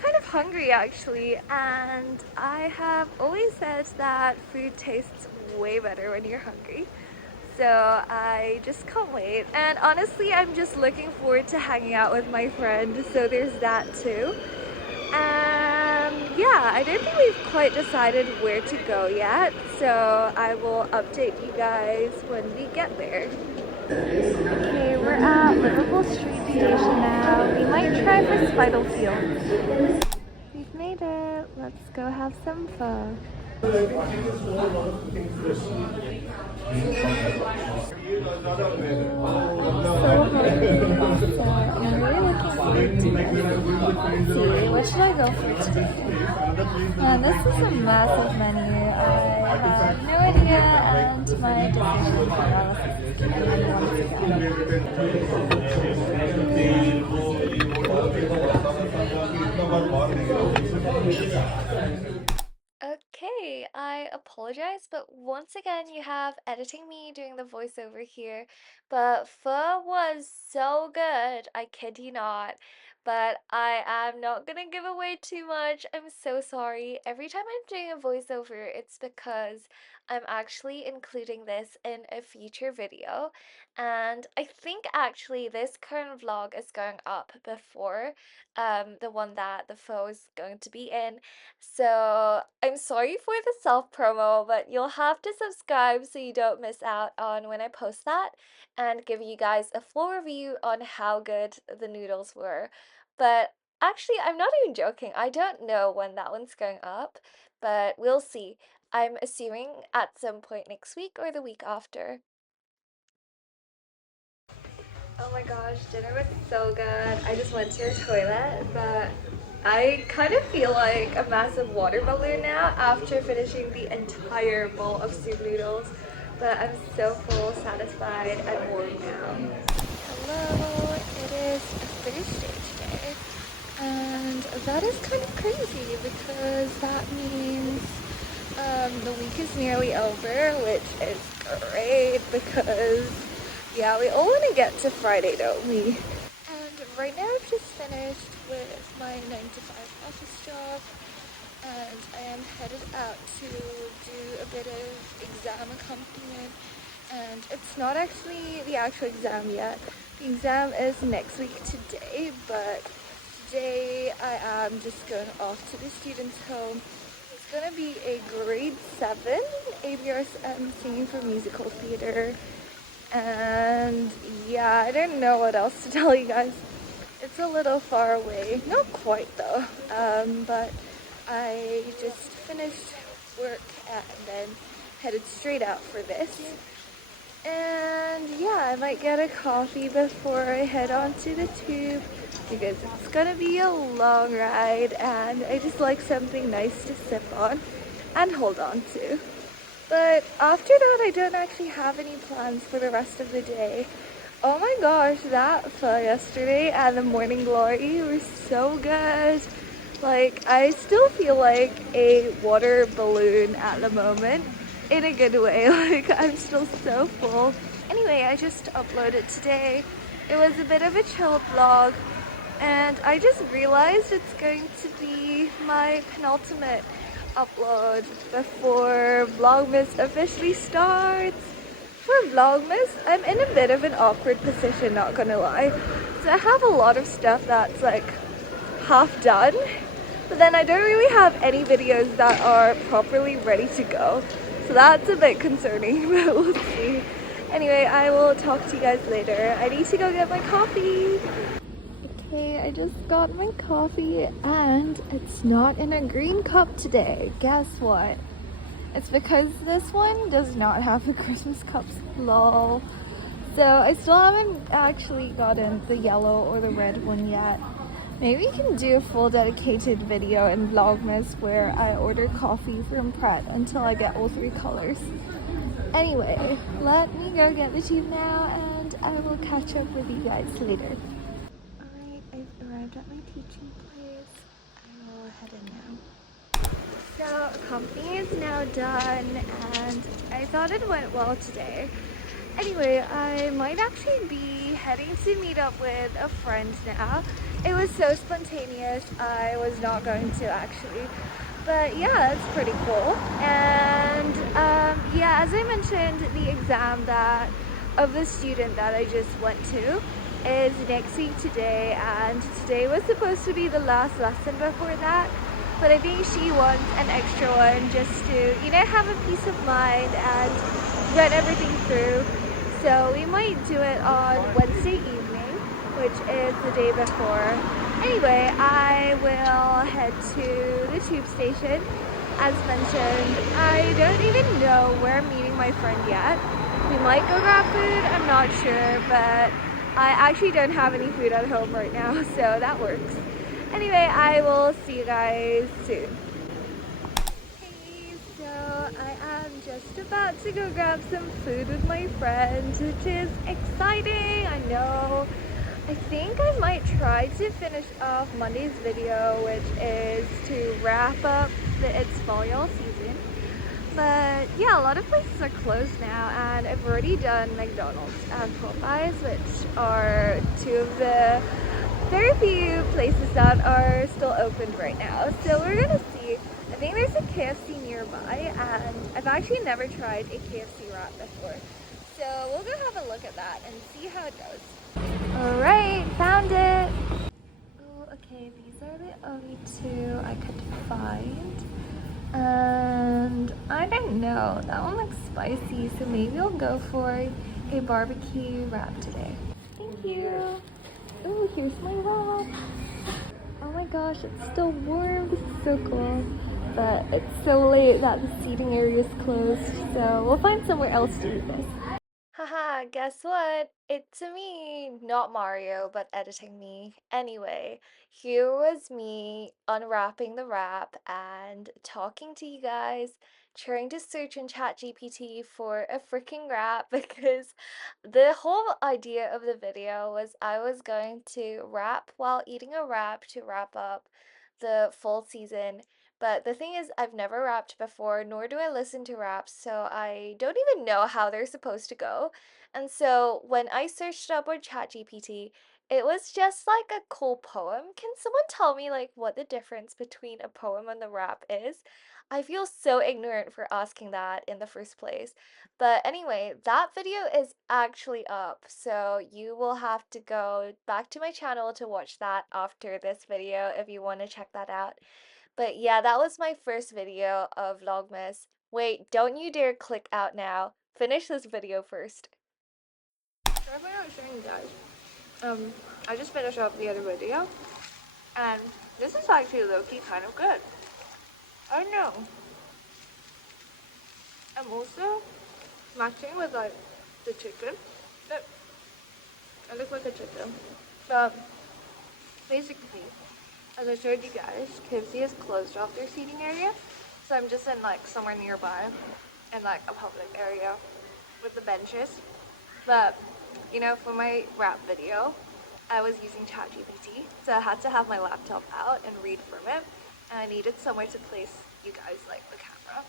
kind of hungry actually, and I have always said that food tastes way better when you're hungry, so I just can't wait. And honestly, I'm just looking forward to hanging out with my friend, so there's that too. Yeah, I don't think we've quite decided where to go yet, so I will update you guys when we get there. Okay, We're at Liverpool Street Station now. We might try for Spitalfields. We've made it. Let's go have some pho. So hungry, so I'm really looking forward to this. Let's see, what should I go for today? Man, this is a massive menu. I have no idea, and my decision paralysis is kicking in once again. Okay, I apologize, but once again you have editing me doing the voiceover here. But pho was so good, I kid you not. But I am not gonna give away too much. I'm so sorry. Every time I'm doing a voiceover, it's because I'm actually including this in a future video. And I think actually this current vlog is going up before the one that the pho is going to be in. So I'm sorry for the self promo, but you'll have to subscribe so you don't miss out on when I post that and give you guys a full review on how good the noodles were. But actually, I'm not even joking. I don't know when that one's going up, but we'll see. I'm assuming at some point next week or the week after. Oh my gosh, dinner was so good. I just went to the toilet, but I kind of feel like a massive water balloon now after finishing the entire bowl of soup noodles. But I'm so full, satisfied, and warm now. Hello, it is Thursday today, and that is kind of crazy because that means the week is nearly over, which is great because yeah, we all want to get to Friday, don't we? And right now I've just finished with my 9-to-5 office job, and I am headed out to do a bit of exam accompaniment. And it's not actually the actual exam yet. The exam is next week today, but today I am just going off to the student's home. It's gonna be a grade 7 ABRSM singing for musical theater. And yeah, I don't know what else to tell you guys. It's a little far away, not quite though, but I just finished work and then headed straight out for this. And yeah, I might get a coffee before I head onto the tube because it's gonna be a long ride and I just like something nice to sip on and hold on to. But after that, I don't actually have any plans for the rest of the day. Oh my gosh, that pho yesterday and the Morning Glory were so good. Like, I still feel like a water balloon at the moment, in a good way. Like, I'm still so full. Anyway, I just uploaded today. It was a bit of a chill vlog, and I just realized it's going to be my penultimate upload before vlogmas officially starts. For vlogmas, I'm in a bit of an awkward position, not gonna lie. So I have a lot of stuff that's like half done, but then I don't really have any videos that are properly ready to go. So that's a bit concerning, but we'll see. Anyway, I will talk to you guys later. I need to go get my coffee. Okay, I just got my coffee and it's not in a green cup today. Guess what? It's because this one does not have the Christmas cups, lol. So I still haven't actually gotten the yellow or the red one yet. Maybe we can do a full dedicated video in Vlogmas where I order coffee from Pret until I get all 3 colors. Anyway, let me go get the tube now and I will catch up with you guys later. I've arrived at my teaching place. I will head in now. So, company is now done and I thought it went well today. Anyway, I might actually be heading to meet up with a friend now. It was so spontaneous, I was not going to actually. But yeah, it's pretty cool. And yeah, as I mentioned, the exam of the student that I just went to is next week today, and today was supposed to be the last lesson before that, but I think she wants an extra one just to, you know, have a peace of mind and run everything through. So we might do it on Wednesday evening, which is the day before. Anyway, I will head to the tube station. As mentioned, I don't even know where I'm meeting my friend yet. We might go grab food, I'm not sure, but I actually don't have any food at home right now, so that works. Anyway, I will see you guys soon. Hey, so I am just about to go grab some food with my friends, which is exciting, I know. I think I might try to finish off Monday's video, which is to wrap up the It's Fall Y'all season. But yeah, a lot of places are closed now, and I've already done McDonald's and Popeyes, which are two of the very few places that are still open right now. So we're gonna see. I think there's a KFC nearby, and I've actually never tried a KFC wrap before. So we'll go have a look at that and see how it goes. Alright, found it! Oh, okay, these are the only two I could find. And I don't know, that one looks spicy, so maybe I'll go for a barbecue wrap today. Thank you! Oh, here's my wrap! Oh my gosh, it's still warm, this is so cool. But it's so late that the seating area is closed, so we'll find somewhere else to eat this. Haha, guess what? It's me, not Mario, but editing me. Anyway, here was me unwrapping the wrap and talking to you guys, trying to search in ChatGPT for a freaking wrap because the whole idea of the video was I was going to wrap while eating a wrap to wrap up the fall season. But the thing is, I've never rapped before, nor do I listen to raps, so I don't even know how they're supposed to go. And so when I searched it up on ChatGPT, it was just like a cool poem. Can someone tell me like what the difference between a poem and the rap is? I feel so ignorant for asking that in the first place. But anyway, that video is actually up, so you will have to go back to my channel to watch that after this video if you want to check that out. But yeah, that was my first video of Vlogmas. Wait, don't you dare click out now. Finish this video first. Sorry if I'm not showing you guys. I just finished up the other video, and this is actually low-key kind of good. I don't know. I'm also matching with like the chicken. But I look like a chicken. But basically, as I showed you guys, KFC has closed off their seating area, so I'm just in like somewhere nearby, in like a public area with the benches. But you know, for my rap video, I was using ChatGPT, so I had to have my laptop out and read from it, and I needed somewhere to place you guys like the camera.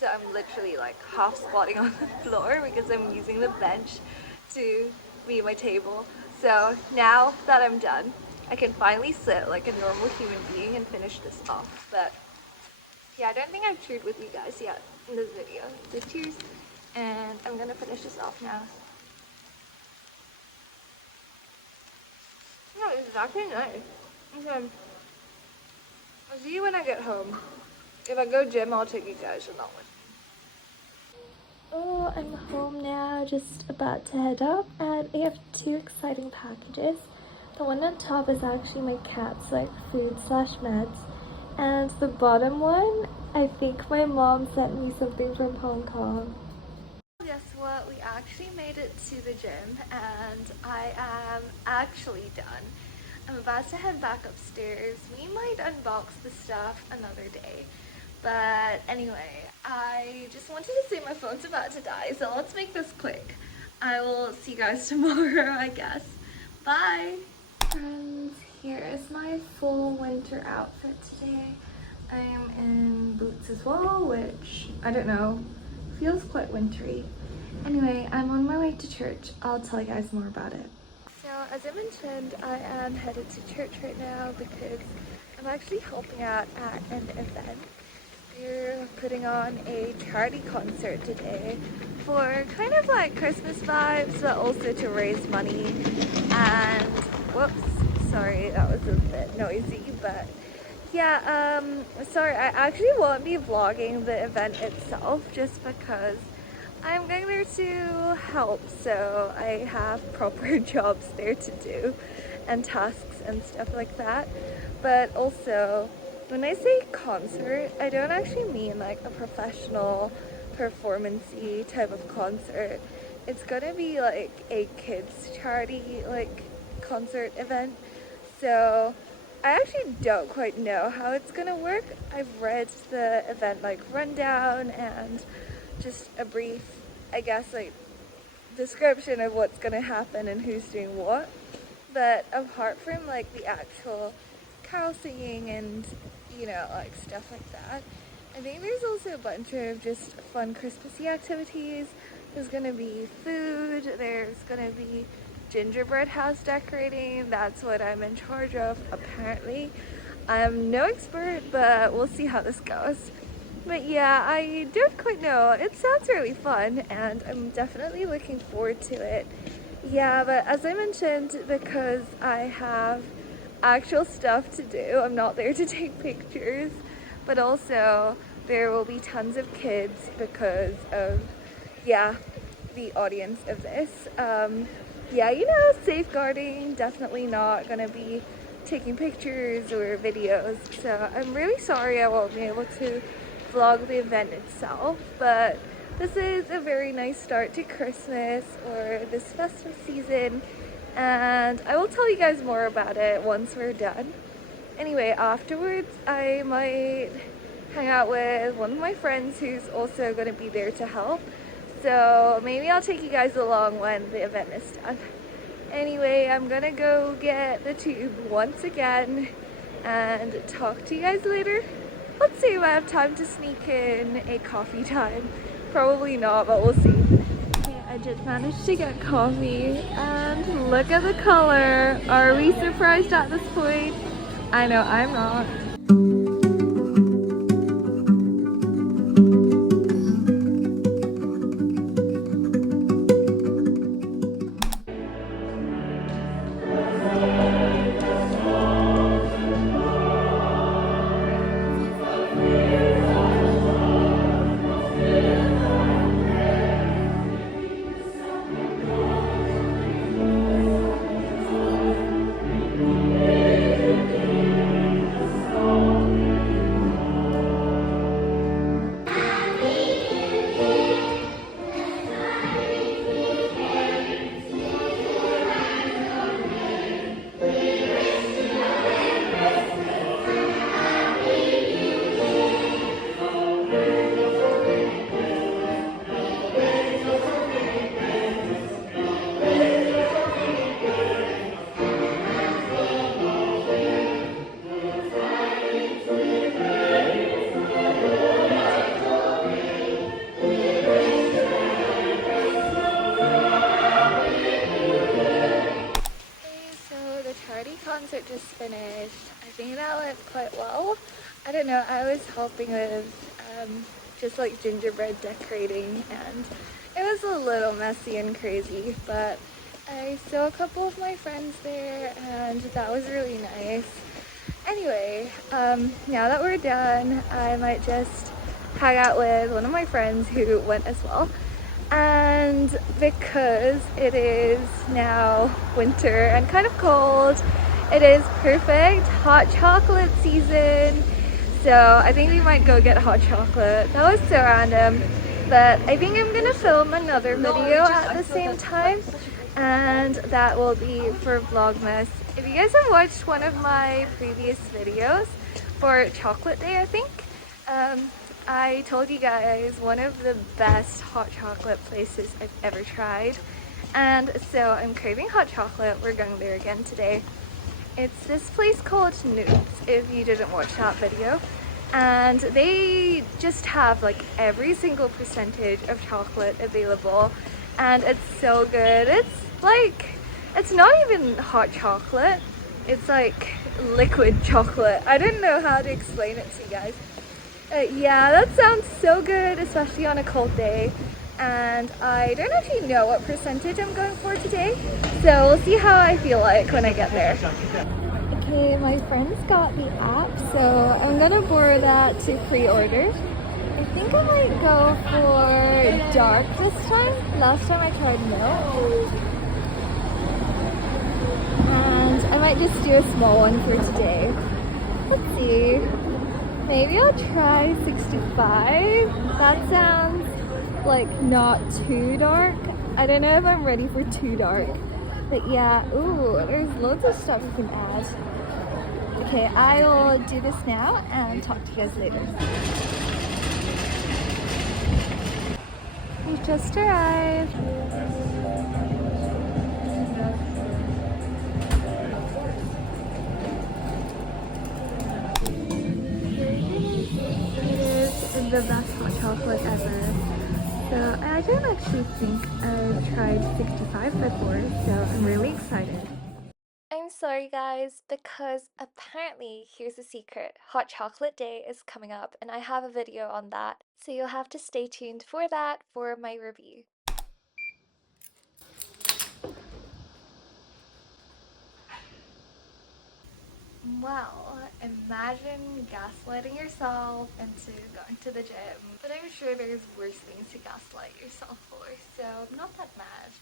So I'm literally like half squatting on the floor because I'm using the bench to be my table. So now that I'm done, I can finally sit like a normal human being and finish this off. But yeah, I don't think I've cheered with you guys yet in this video. So cheers, and I'm gonna finish this off now. No, this is actually nice. Okay. I'll see you when I get home. If I go gym, I'll take you guys along with me. Oh, I'm home now, just about to head up, and I have two exciting packages. The one on top is actually my cat's like food/meds, and the bottom one, I think my mom sent me something from Hong Kong. Guess what? We actually made it to the gym, and I am actually done. I'm about to head back upstairs. We might unbox the stuff another day. But anyway, I just wanted to say my phone's about to die, so let's make this quick. I will see you guys tomorrow, I guess. Bye! Friends, here is my full winter outfit today. I'm in boots as well, which, I don't know, feels quite wintry. Anyway, I'm on my way to church. I'll tell you guys more about it. So, as I mentioned, I am headed to church right now because I'm actually helping out at an event. We're putting on a charity concert today for kind of like Christmas vibes, but also to raise money. And, whoops, sorry, that was a bit noisy, but yeah, sorry, I actually won't be vlogging the event itself just because I'm going there to help, so I have proper jobs there to do and tasks and stuff like that. But also, when I say concert, I don't actually mean like a professional performance-y type of concert. It's gonna be like a kids charity like concert event. So I actually don't quite know how it's gonna work. I've read the event like rundown and just a brief, I guess, like description of what's gonna happen and who's doing what. But apart from like the actual carol singing and, you know, like stuff like that, I think there's also a bunch of just fun Christmassy activities. There's gonna be food, there's gonna be gingerbread house decorating. That's what I'm in charge of, apparently. I'm no expert, but we'll see how this goes. But yeah, I don't quite know. It sounds really fun and I'm definitely looking forward to it. Yeah, but as I mentioned, because I have actual stuff to do, I'm not there to take pictures, but also there will be tons of kids because of, yeah, the audience of this. Yeah, you know, safeguarding, definitely not gonna be taking pictures or videos, so I'm really sorry I won't be able to vlog the event itself, but this is a very nice start to Christmas or this festive season, and I will tell you guys more about it once we're done. Anyway, afterwards I might hang out with one of my friends who's also going to be there to help, so maybe I'll take you guys along when the event is done. Anyway, I'm gonna go get the tube once again and talk to you guys later. Let's see if I have time to sneak in a coffee time. Probably not, but we'll see. Okay, I just managed to get coffee and look at the color. Are we surprised at this point? I know I'm not. Concert just finished. I think that went quite well. I don't know, I was helping with just like gingerbread decorating and it was a little messy and crazy, but I saw a couple of my friends there and that was really nice. Anyway, now that we're done, I might just hang out with one of my friends who went as well. And because it is now winter and kind of cold, it is perfect hot chocolate season. So I think we might go get hot chocolate. That was so random, but I think I'm gonna film another video at the same time, and that will be for Vlogmas. If you guys have watched one of my previous videos for Chocolate Day, I think, I told you guys one of the best hot chocolate places I've ever tried, and so I'm craving hot chocolate. We're going there again today. It's this place called Noobs, if you didn't watch that video, and they just have like every single percentage of chocolate available, and it's so good. It's like, it's not even hot chocolate, it's like liquid chocolate. I don't know how to explain it to you guys. Yeah, that sounds so good, especially on a cold day. And I don't actually know what percentage I'm going for today, so we'll see how I feel like when I get there. Okay, my friends got the app, so I'm gonna borrow that to pre-order. I think I might go for dark this time. Last time I tried milk. And I might just do a small one for today. Let's see. Maybe I'll try 65. That sounds like not too dark. I don't know if I'm ready for too dark. But yeah, ooh, there's loads of stuff you can add. Okay, I will do this now and talk to you guys later. We just arrived. It is the best hot chocolate ever. So I don't actually think I've tried 65 before, so I'm really excited. I'm sorry guys, because apparently, here's a secret, Hot Chocolate Day is coming up and I have a video on that, so you'll have to stay tuned for that for my review. Well, imagine gaslighting yourself into going to the gym, but I'm sure there's worse things to gaslight yourself for, so I'm not that mad.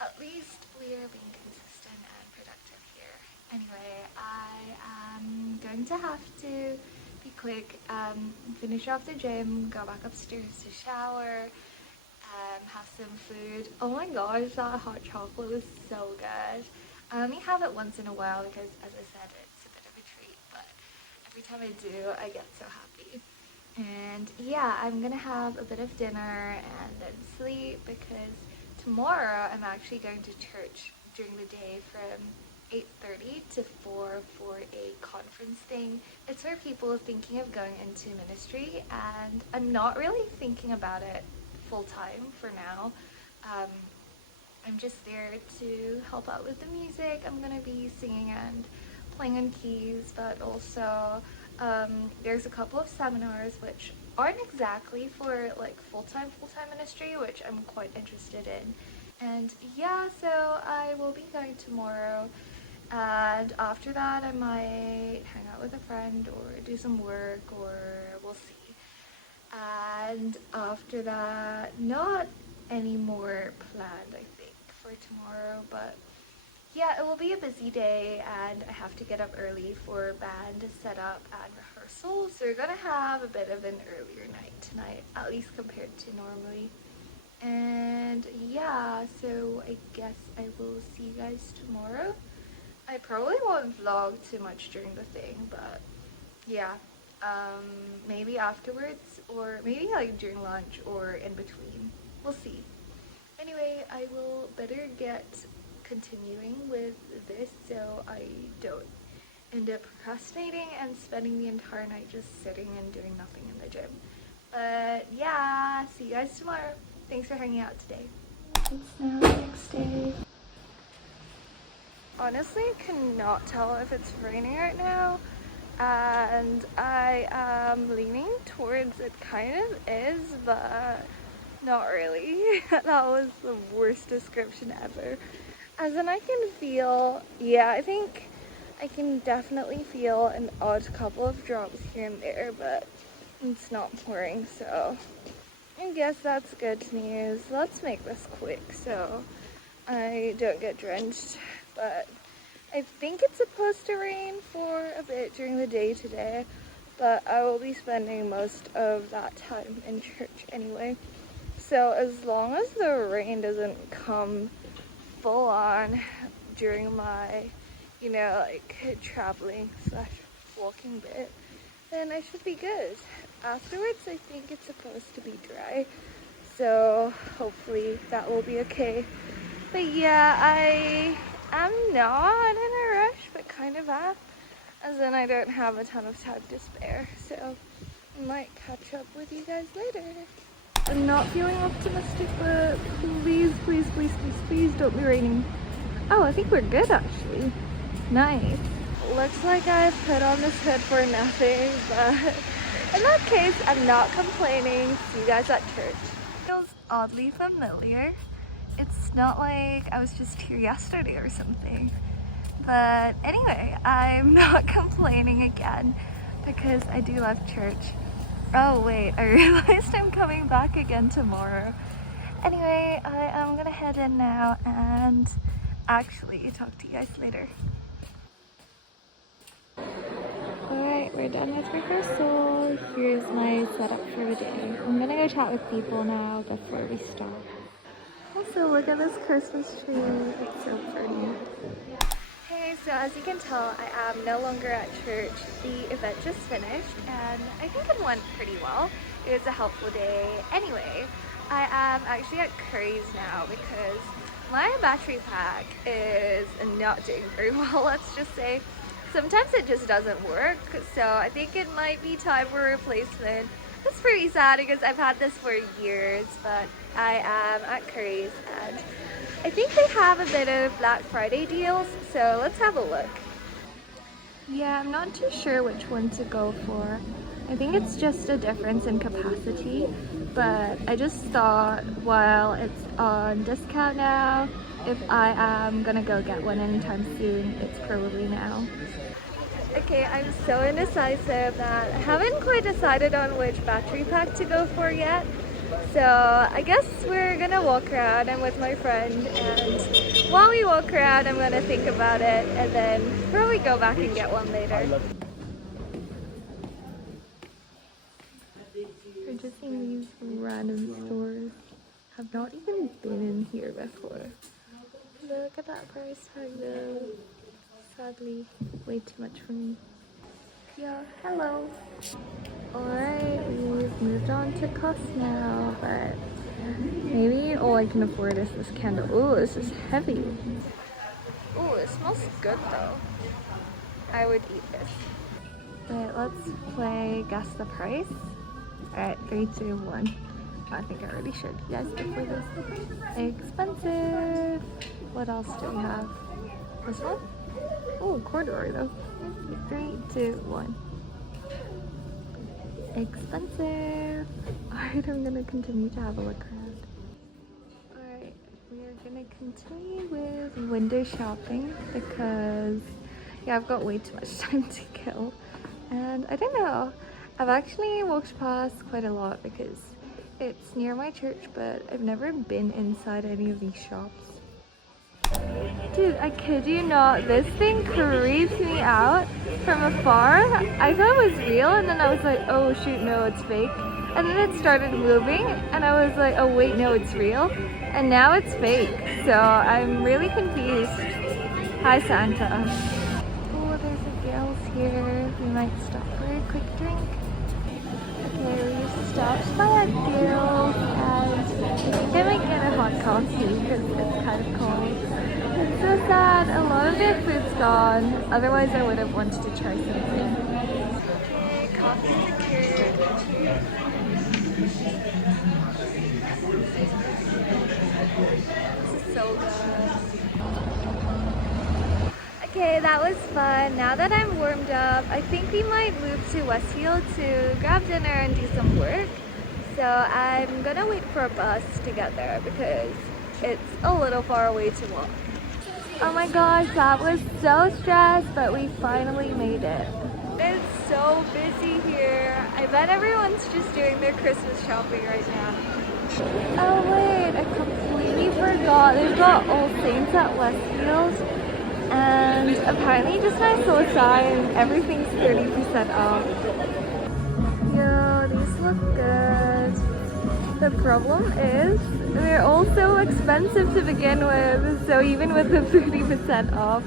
At least we are being consistent and productive here. Anyway, I am going to have to be quick, finish off the gym, go back upstairs to shower, have some food. Oh my gosh, that hot chocolate was so good. I only have it once in a while because, as I said, it's a bit of a treat, but every time I do, I get so happy. And yeah, I'm gonna have a bit of dinner and then sleep because tomorrow I'm actually going to church during the day from 8:30 to 4 for a conference thing. It's for people thinking of going into ministry, and I'm not really thinking about it full-time for now. I'm just there to help out with the music. I'm gonna be singing and playing on keys, but also there's a couple of seminars which aren't exactly for like full-time ministry, which I'm quite interested in. And yeah, so I will be going tomorrow, and after that I might hang out with a friend or do some work, or we'll see. And after that, not any more planned, I think, for tomorrow, but yeah, it will be a busy day, and I have to get up early for band setup and rehearsal, so we're gonna have a bit of an earlier night tonight, at least compared to normally. And yeah, so I guess I will see you guys tomorrow. I probably won't vlog too much during the thing, but yeah, maybe afterwards, or maybe like during lunch or in between. We'll see. Anyway, I will better get continuing with this so I don't end up procrastinating and spending the entire night just sitting and doing nothing in the gym. But yeah, see you guys tomorrow. Thanks for hanging out today. It's now the next day. Honestly, I cannot tell if it's raining right now, and I am leaning towards it kind of is, but not really. That was the worst description ever. As in, I can feel, yeah, I think I can definitely feel an odd couple of drops here and there, but it's not pouring, so I guess that's good news. Let's make this quick so I don't get drenched. But I think it's supposed to rain for a bit during the day today, but I will be spending most of that time in church anyway. So as long as the rain doesn't come full on during my, you know, like traveling / walking bit, then I should be good. Afterwards, I think it's supposed to be dry, so hopefully that will be okay. But yeah, I am not in a rush, but kind of am, as in I don't have a ton of time to spare, so I might catch up with you guys later. I'm not feeling optimistic, but please, please, please, please, please don't be raining. Oh, I think we're good actually. Nice. Looks like I put on this hood for nothing, but in that case, I'm not complaining. See you guys at church. Feels oddly familiar. It's not like I was just here yesterday or something. But anyway, I'm not complaining again because I do love church. Oh wait, I realized I'm coming back again tomorrow. Anyway, I am gonna head in now and actually talk to you guys later. Alright, we're done with rehearsal. Here's my setup for the day. I'm gonna go chat with people now before we start. Also, look at this Christmas tree. It's so pretty. Hey, so as you can tell, I am no longer at church. The event just finished and I think it went pretty well. It was a helpful day. Anyway, I am actually at Curry's now because my battery pack is not doing very well, let's just say. Sometimes it just doesn't work, so I think it might be time for a replacement. It's pretty sad because I've had this for years, but I am at Curry's and I think they have a bit of Black Friday deals, so let's have a look. Yeah, I'm not too sure which one to go for. I think it's just a difference in capacity, but I just thought while it's on discount now, if I am gonna go get one anytime soon, it's probably now. Okay, I'm so indecisive that I haven't quite decided on which battery pack to go for yet. So I guess we're gonna walk around. I'm with my friend, and while we walk around I'm gonna think about it and then probably go back and get one later. We're just in these random stores. I've not even been in here before. Look at that price tag though. Sadly, way too much for me. Yeah, hello. Alright, we've moved on to cost now, but maybe all I can afford is this candle. Oh, this is heavy. Oh, it smells good though. I would eat this. But let's play guess the price. Alright, 3, 2, 1. I think I already showed you guys before this. Expensive. What else do we have? This one? Oh, corduroy though. 3, 2, 1. Expensive. Alright, I'm gonna continue to have a look around. Alright, we are gonna continue with window shopping because yeah, I've got way too much time to kill. And I don't know, I've actually walked past quite a lot because it's near my church, but I've never been inside any of these shops. Dude, I kid you not, this thing creeps me out from afar. I thought it was real and then I was like, oh shoot, no, it's fake. And then it started moving and I was like, oh wait, no, it's real. And now it's fake. So I'm really confused. Hi, Santa. Oh, there's a Gales here. We might stop for a quick drink. Okay, we stopped by a Gales and I think I might get a hot coffee because it's kind of cold. It's so sad. A lot of their food's gone. Otherwise, I would have wanted to try something. Okay, coffee secured. This is so good. Okay, that was fun. Now that I'm warmed up, I think we might move to Westfield to grab dinner and do some work. So I'm gonna wait for a bus to get there because it's a little far away to walk. Oh my gosh, that was so stressed, but we finally made it. It's so busy here. I bet everyone's just doing their Christmas shopping right now. Oh wait, I completely forgot. They've got All Saints at Westfield, and apparently just when I saw a sign, everything's 30% off. Yo, these look good. The problem is, they're all so expensive to begin with, so even with the 30% off,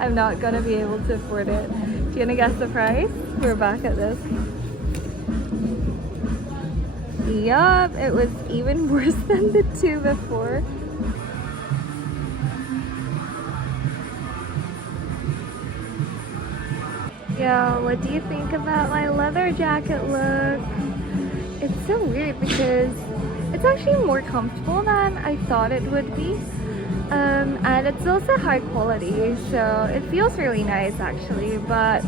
I'm not gonna be able to afford it. Do you wanna guess the price? We're back at this. Yup, it was even worse than the two before. Yo, what do you think about my leather jacket look? It's so weird because it's actually more comfortable than I thought it would be. And it's also high quality, so it feels really nice actually. But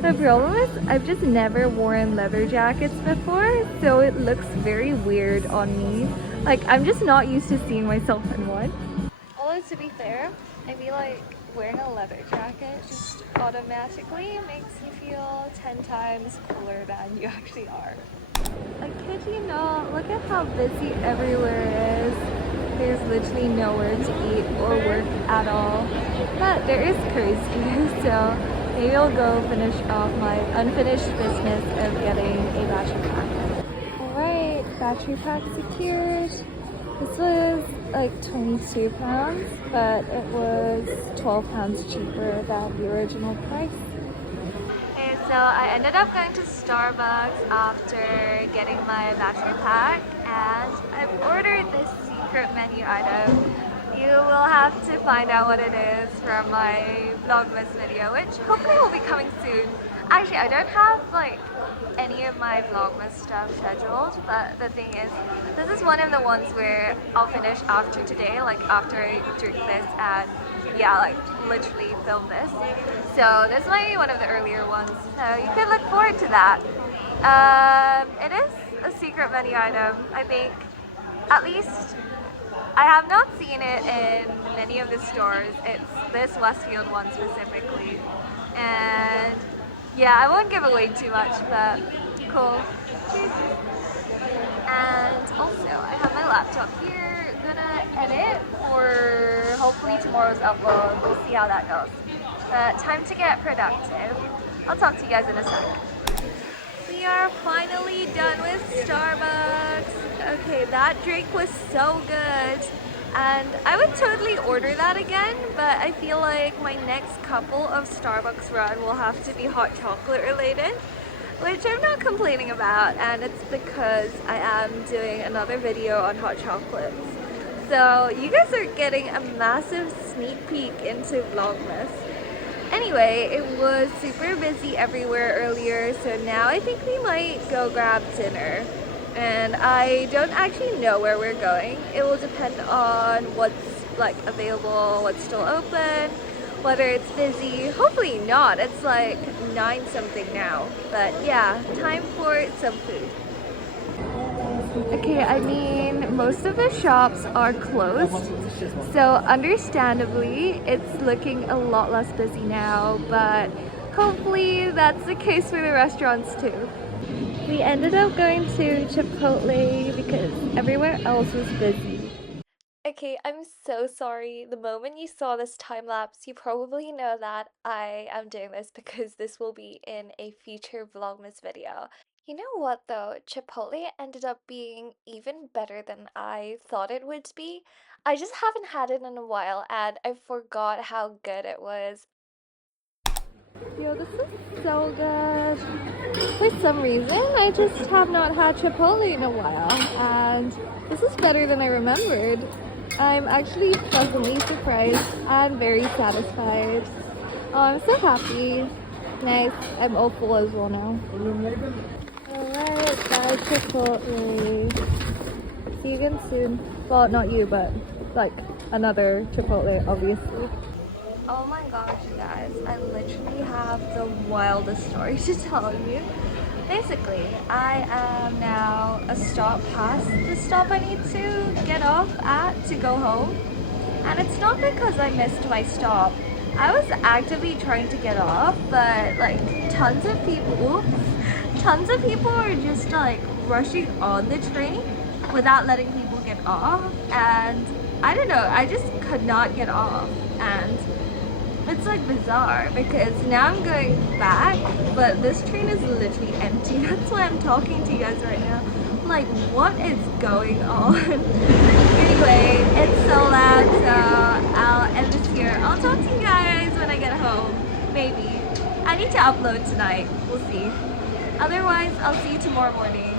the problem is I've just never worn leather jackets before, so it looks very weird on me. Like, I'm just not used to seeing myself in one. Although to be fair, I feel like wearing a leather jacket just automatically makes you feel 10 times cooler than you actually are. I kid you not, look at how busy everywhere is. There's literally nowhere to eat or work at all. But there is crazy, so maybe I'll go finish off my unfinished business of getting a battery pack. Alright, battery pack secured. This was like £22, but it was £12 cheaper than the original price. Okay, so I ended up going to Starbucks after getting my battery pack, and I've ordered this secret menu item. You will have to find out what it is from my vlogmas video, which hopefully will be coming soon. Actually, I don't have like any of my vlogmas stuff scheduled, but the thing is, this is one of the ones where I'll finish after today, like after I drink this and yeah, like literally film this. So this might be one of the earlier ones, so you can look forward to that. It is a secret menu item. I think, at least I have not seen it in many of the stores. It's this Westfield one specifically, and yeah, I won't give away too much, but cool. Cheers. And also, I have my laptop here. Gonna edit for hopefully tomorrow's upload. We'll see how that goes. But time to get productive. I'll talk to you guys in a sec. We are finally done with Starbucks. Okay, that drink was so good. And I would totally order that again, but I feel like my next couple of Starbucks run will have to be hot chocolate related, which I'm not complaining about, and it's because I am doing another video on hot chocolates. So you guys are getting a massive sneak peek into Vlogmas. Anyway, it was super busy everywhere earlier, so now I think we might go grab dinner. And I don't actually know where we're going. It will depend on what's like available, what's still open, whether it's busy. Hopefully not. It's like 9 something now. But yeah, time for some food. Okay, I mean, most of the shops are closed, so understandably it's looking a lot less busy now, but hopefully that's the case for the restaurants too. We ended up going to Chipotle because everywhere else was busy. Okay, I'm so sorry. The moment you saw this time lapse, you probably know that I am doing this because this will be in a future Vlogmas video. You know what though? Chipotle ended up being even better than I thought it would be. I just haven't had it in a while and I forgot how good it was. Yo, this is so good. For some reason, I just have not had Chipotle in a while, and this is better than I remembered. I'm actually pleasantly surprised and very satisfied. Oh, I'm so happy. Nice. I'm all full as well now. Alright, bye Chipotle. See you again soon. Well, not you, but like another Chipotle, obviously. Oh my gosh, you guys, I literally have the wildest story to tell you. Basically, I am now a stop past the stop I need to get off at to go home. And it's not because I missed my stop. I was actively trying to get off, but like tons of people are just like rushing on the train without letting people get off. And I don't know, I just could not get off. And it's like bizarre because now I'm going back, but this train is literally empty. That's why I'm talking to you guys right now. Like, what is going on? Anyway, it's so loud, so I'll end this here. I'll talk to you guys when I get home. Maybe. I need to upload tonight. We'll see. Otherwise, I'll see you tomorrow morning.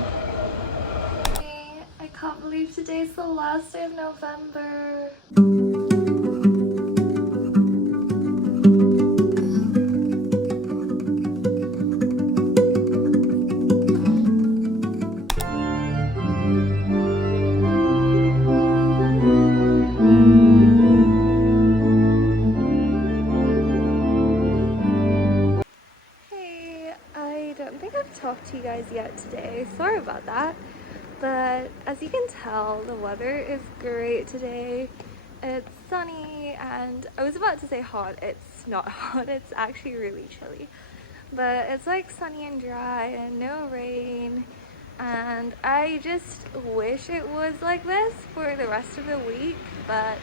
I can't believe today's the last day of November. Talked to you guys yet today. Sorry about that. But as you can tell, the weather is great today. It's sunny and I was about to say hot. It's not hot, it's actually really chilly. But it's like sunny and dry and no rain. And I just wish it was like this for the rest of the week, but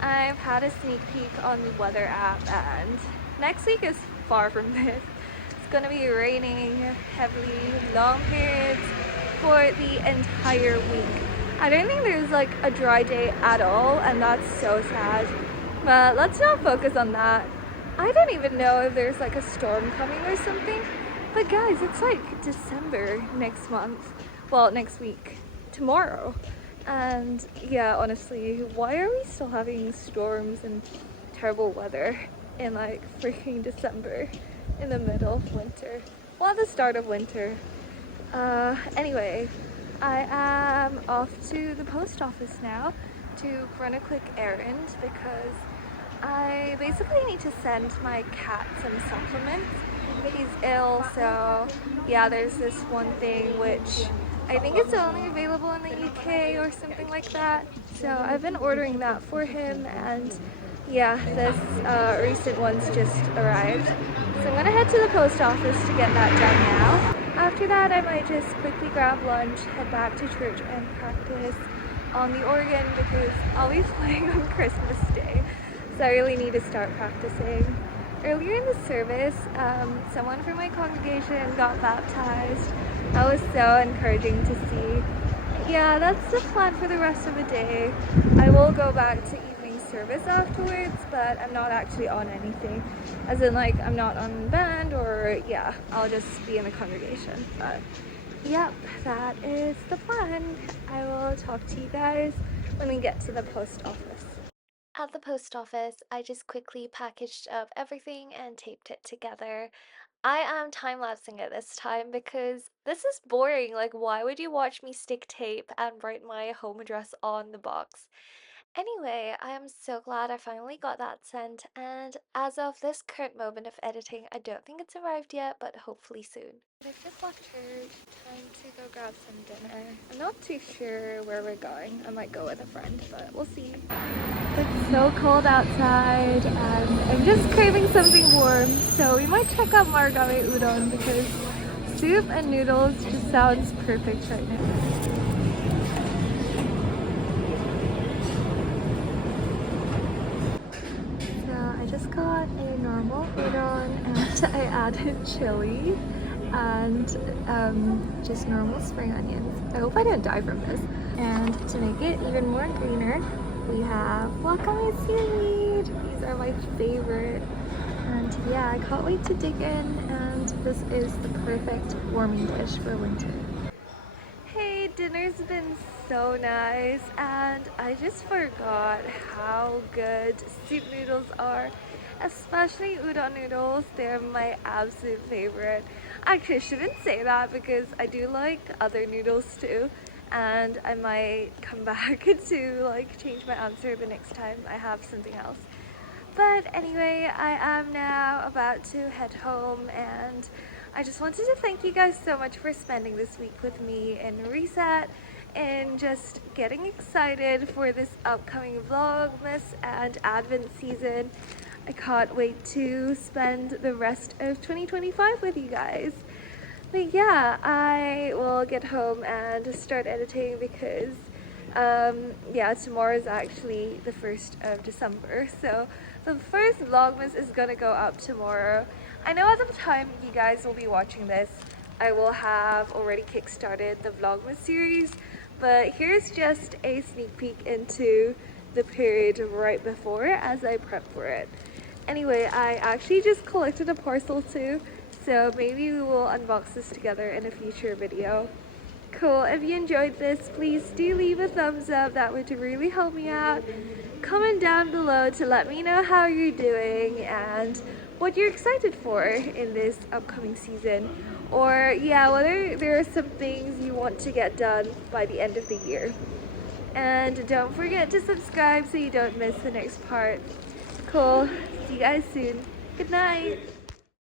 I've had a sneak peek on the weather app and next week is far from this. It's gonna be raining heavily, long periods for the entire week. I don't think there's like a dry day at all, and that's so sad. But let's not focus on that. I don't even know if there's like a storm coming or something. But guys, it's like December next month. Well, next week. Tomorrow. And yeah, honestly, why are we still having storms and terrible weather in like freaking December in the middle of winter? Well, at the start of winter. Anyway, I am off to the post office now to run a quick errand because I basically need to send my cat some supplements. He's ill, so yeah, there's this one thing which I think it's only available in the UK or something like that. So I've been ordering that for him, and yeah, this recent one's just arrived. So I'm gonna head to the post office to get that done now. After that, I might just quickly grab lunch, head back to church and practice on the organ because I'll be playing on Christmas Day. So I really need to start practicing. Earlier in the service, someone from my congregation got baptized. That was so encouraging to see. Yeah, that's the plan for the rest of the day. I will go back to evening service afterwards, but I'm not actually on anything. As in, like, I'm not on band or, yeah, I'll just be in the congregation. But, yep, that is the plan. I will talk to you guys when we get to the post office. At the post office, I just quickly packaged up everything and taped it together. I am time-lapsing it this time because this is boring. Like, why would you watch me stick tape and write my home address on the box? Anyway, I am so glad I finally got that sent, and as of this current moment of editing, I don't think it's arrived yet, but hopefully soon. I've just left church, time to go grab some dinner. I'm not too sure where we're going. I might go with a friend, but we'll see. It's so cold outside and I'm just craving something warm, so we might check out Margawe Udon because soup and noodles just sounds perfect right now. I just got a normal udon and I added chili and just normal spring onions. I hope I didn't die from this. And to make it even more greener, we have wakame seaweed. These are my favorite. And yeah, I can't wait to dig in, and this is the perfect warming dish for winter. Hey, dinner's been so nice, and I just forgot how good soup noodles are, especially udon noodles. They're my absolute favorite. Actually, I shouldn't say that because I do like other noodles too, and I might come back to like change my answer the next time I have something else. But anyway, I am now about to head home, and I just wanted to thank you guys so much for spending this week with me in Reset and just getting excited for this upcoming Vlogmas and Advent season. I can't wait to spend the rest of 2025 with you guys. But yeah, I will get home and start editing because yeah, tomorrow is actually the 1st of December, so the first Vlogmas is gonna go up tomorrow. I know at the time you guys will be watching this, I will have already kickstarted the Vlogmas series, but here's just a sneak peek into the period right before as I prep for it. Anyway, I actually just collected a parcel too, so maybe we will unbox this together in a future video. Cool, if you enjoyed this, please do leave a thumbs up, that would really help me out. Comment down below to let me know how you're doing and what you're excited for in this upcoming season. Or yeah, whether there are some things you want to get done by the end of the year. And don't forget to subscribe so you don't miss the next part. Cool, see you guys soon. Good night.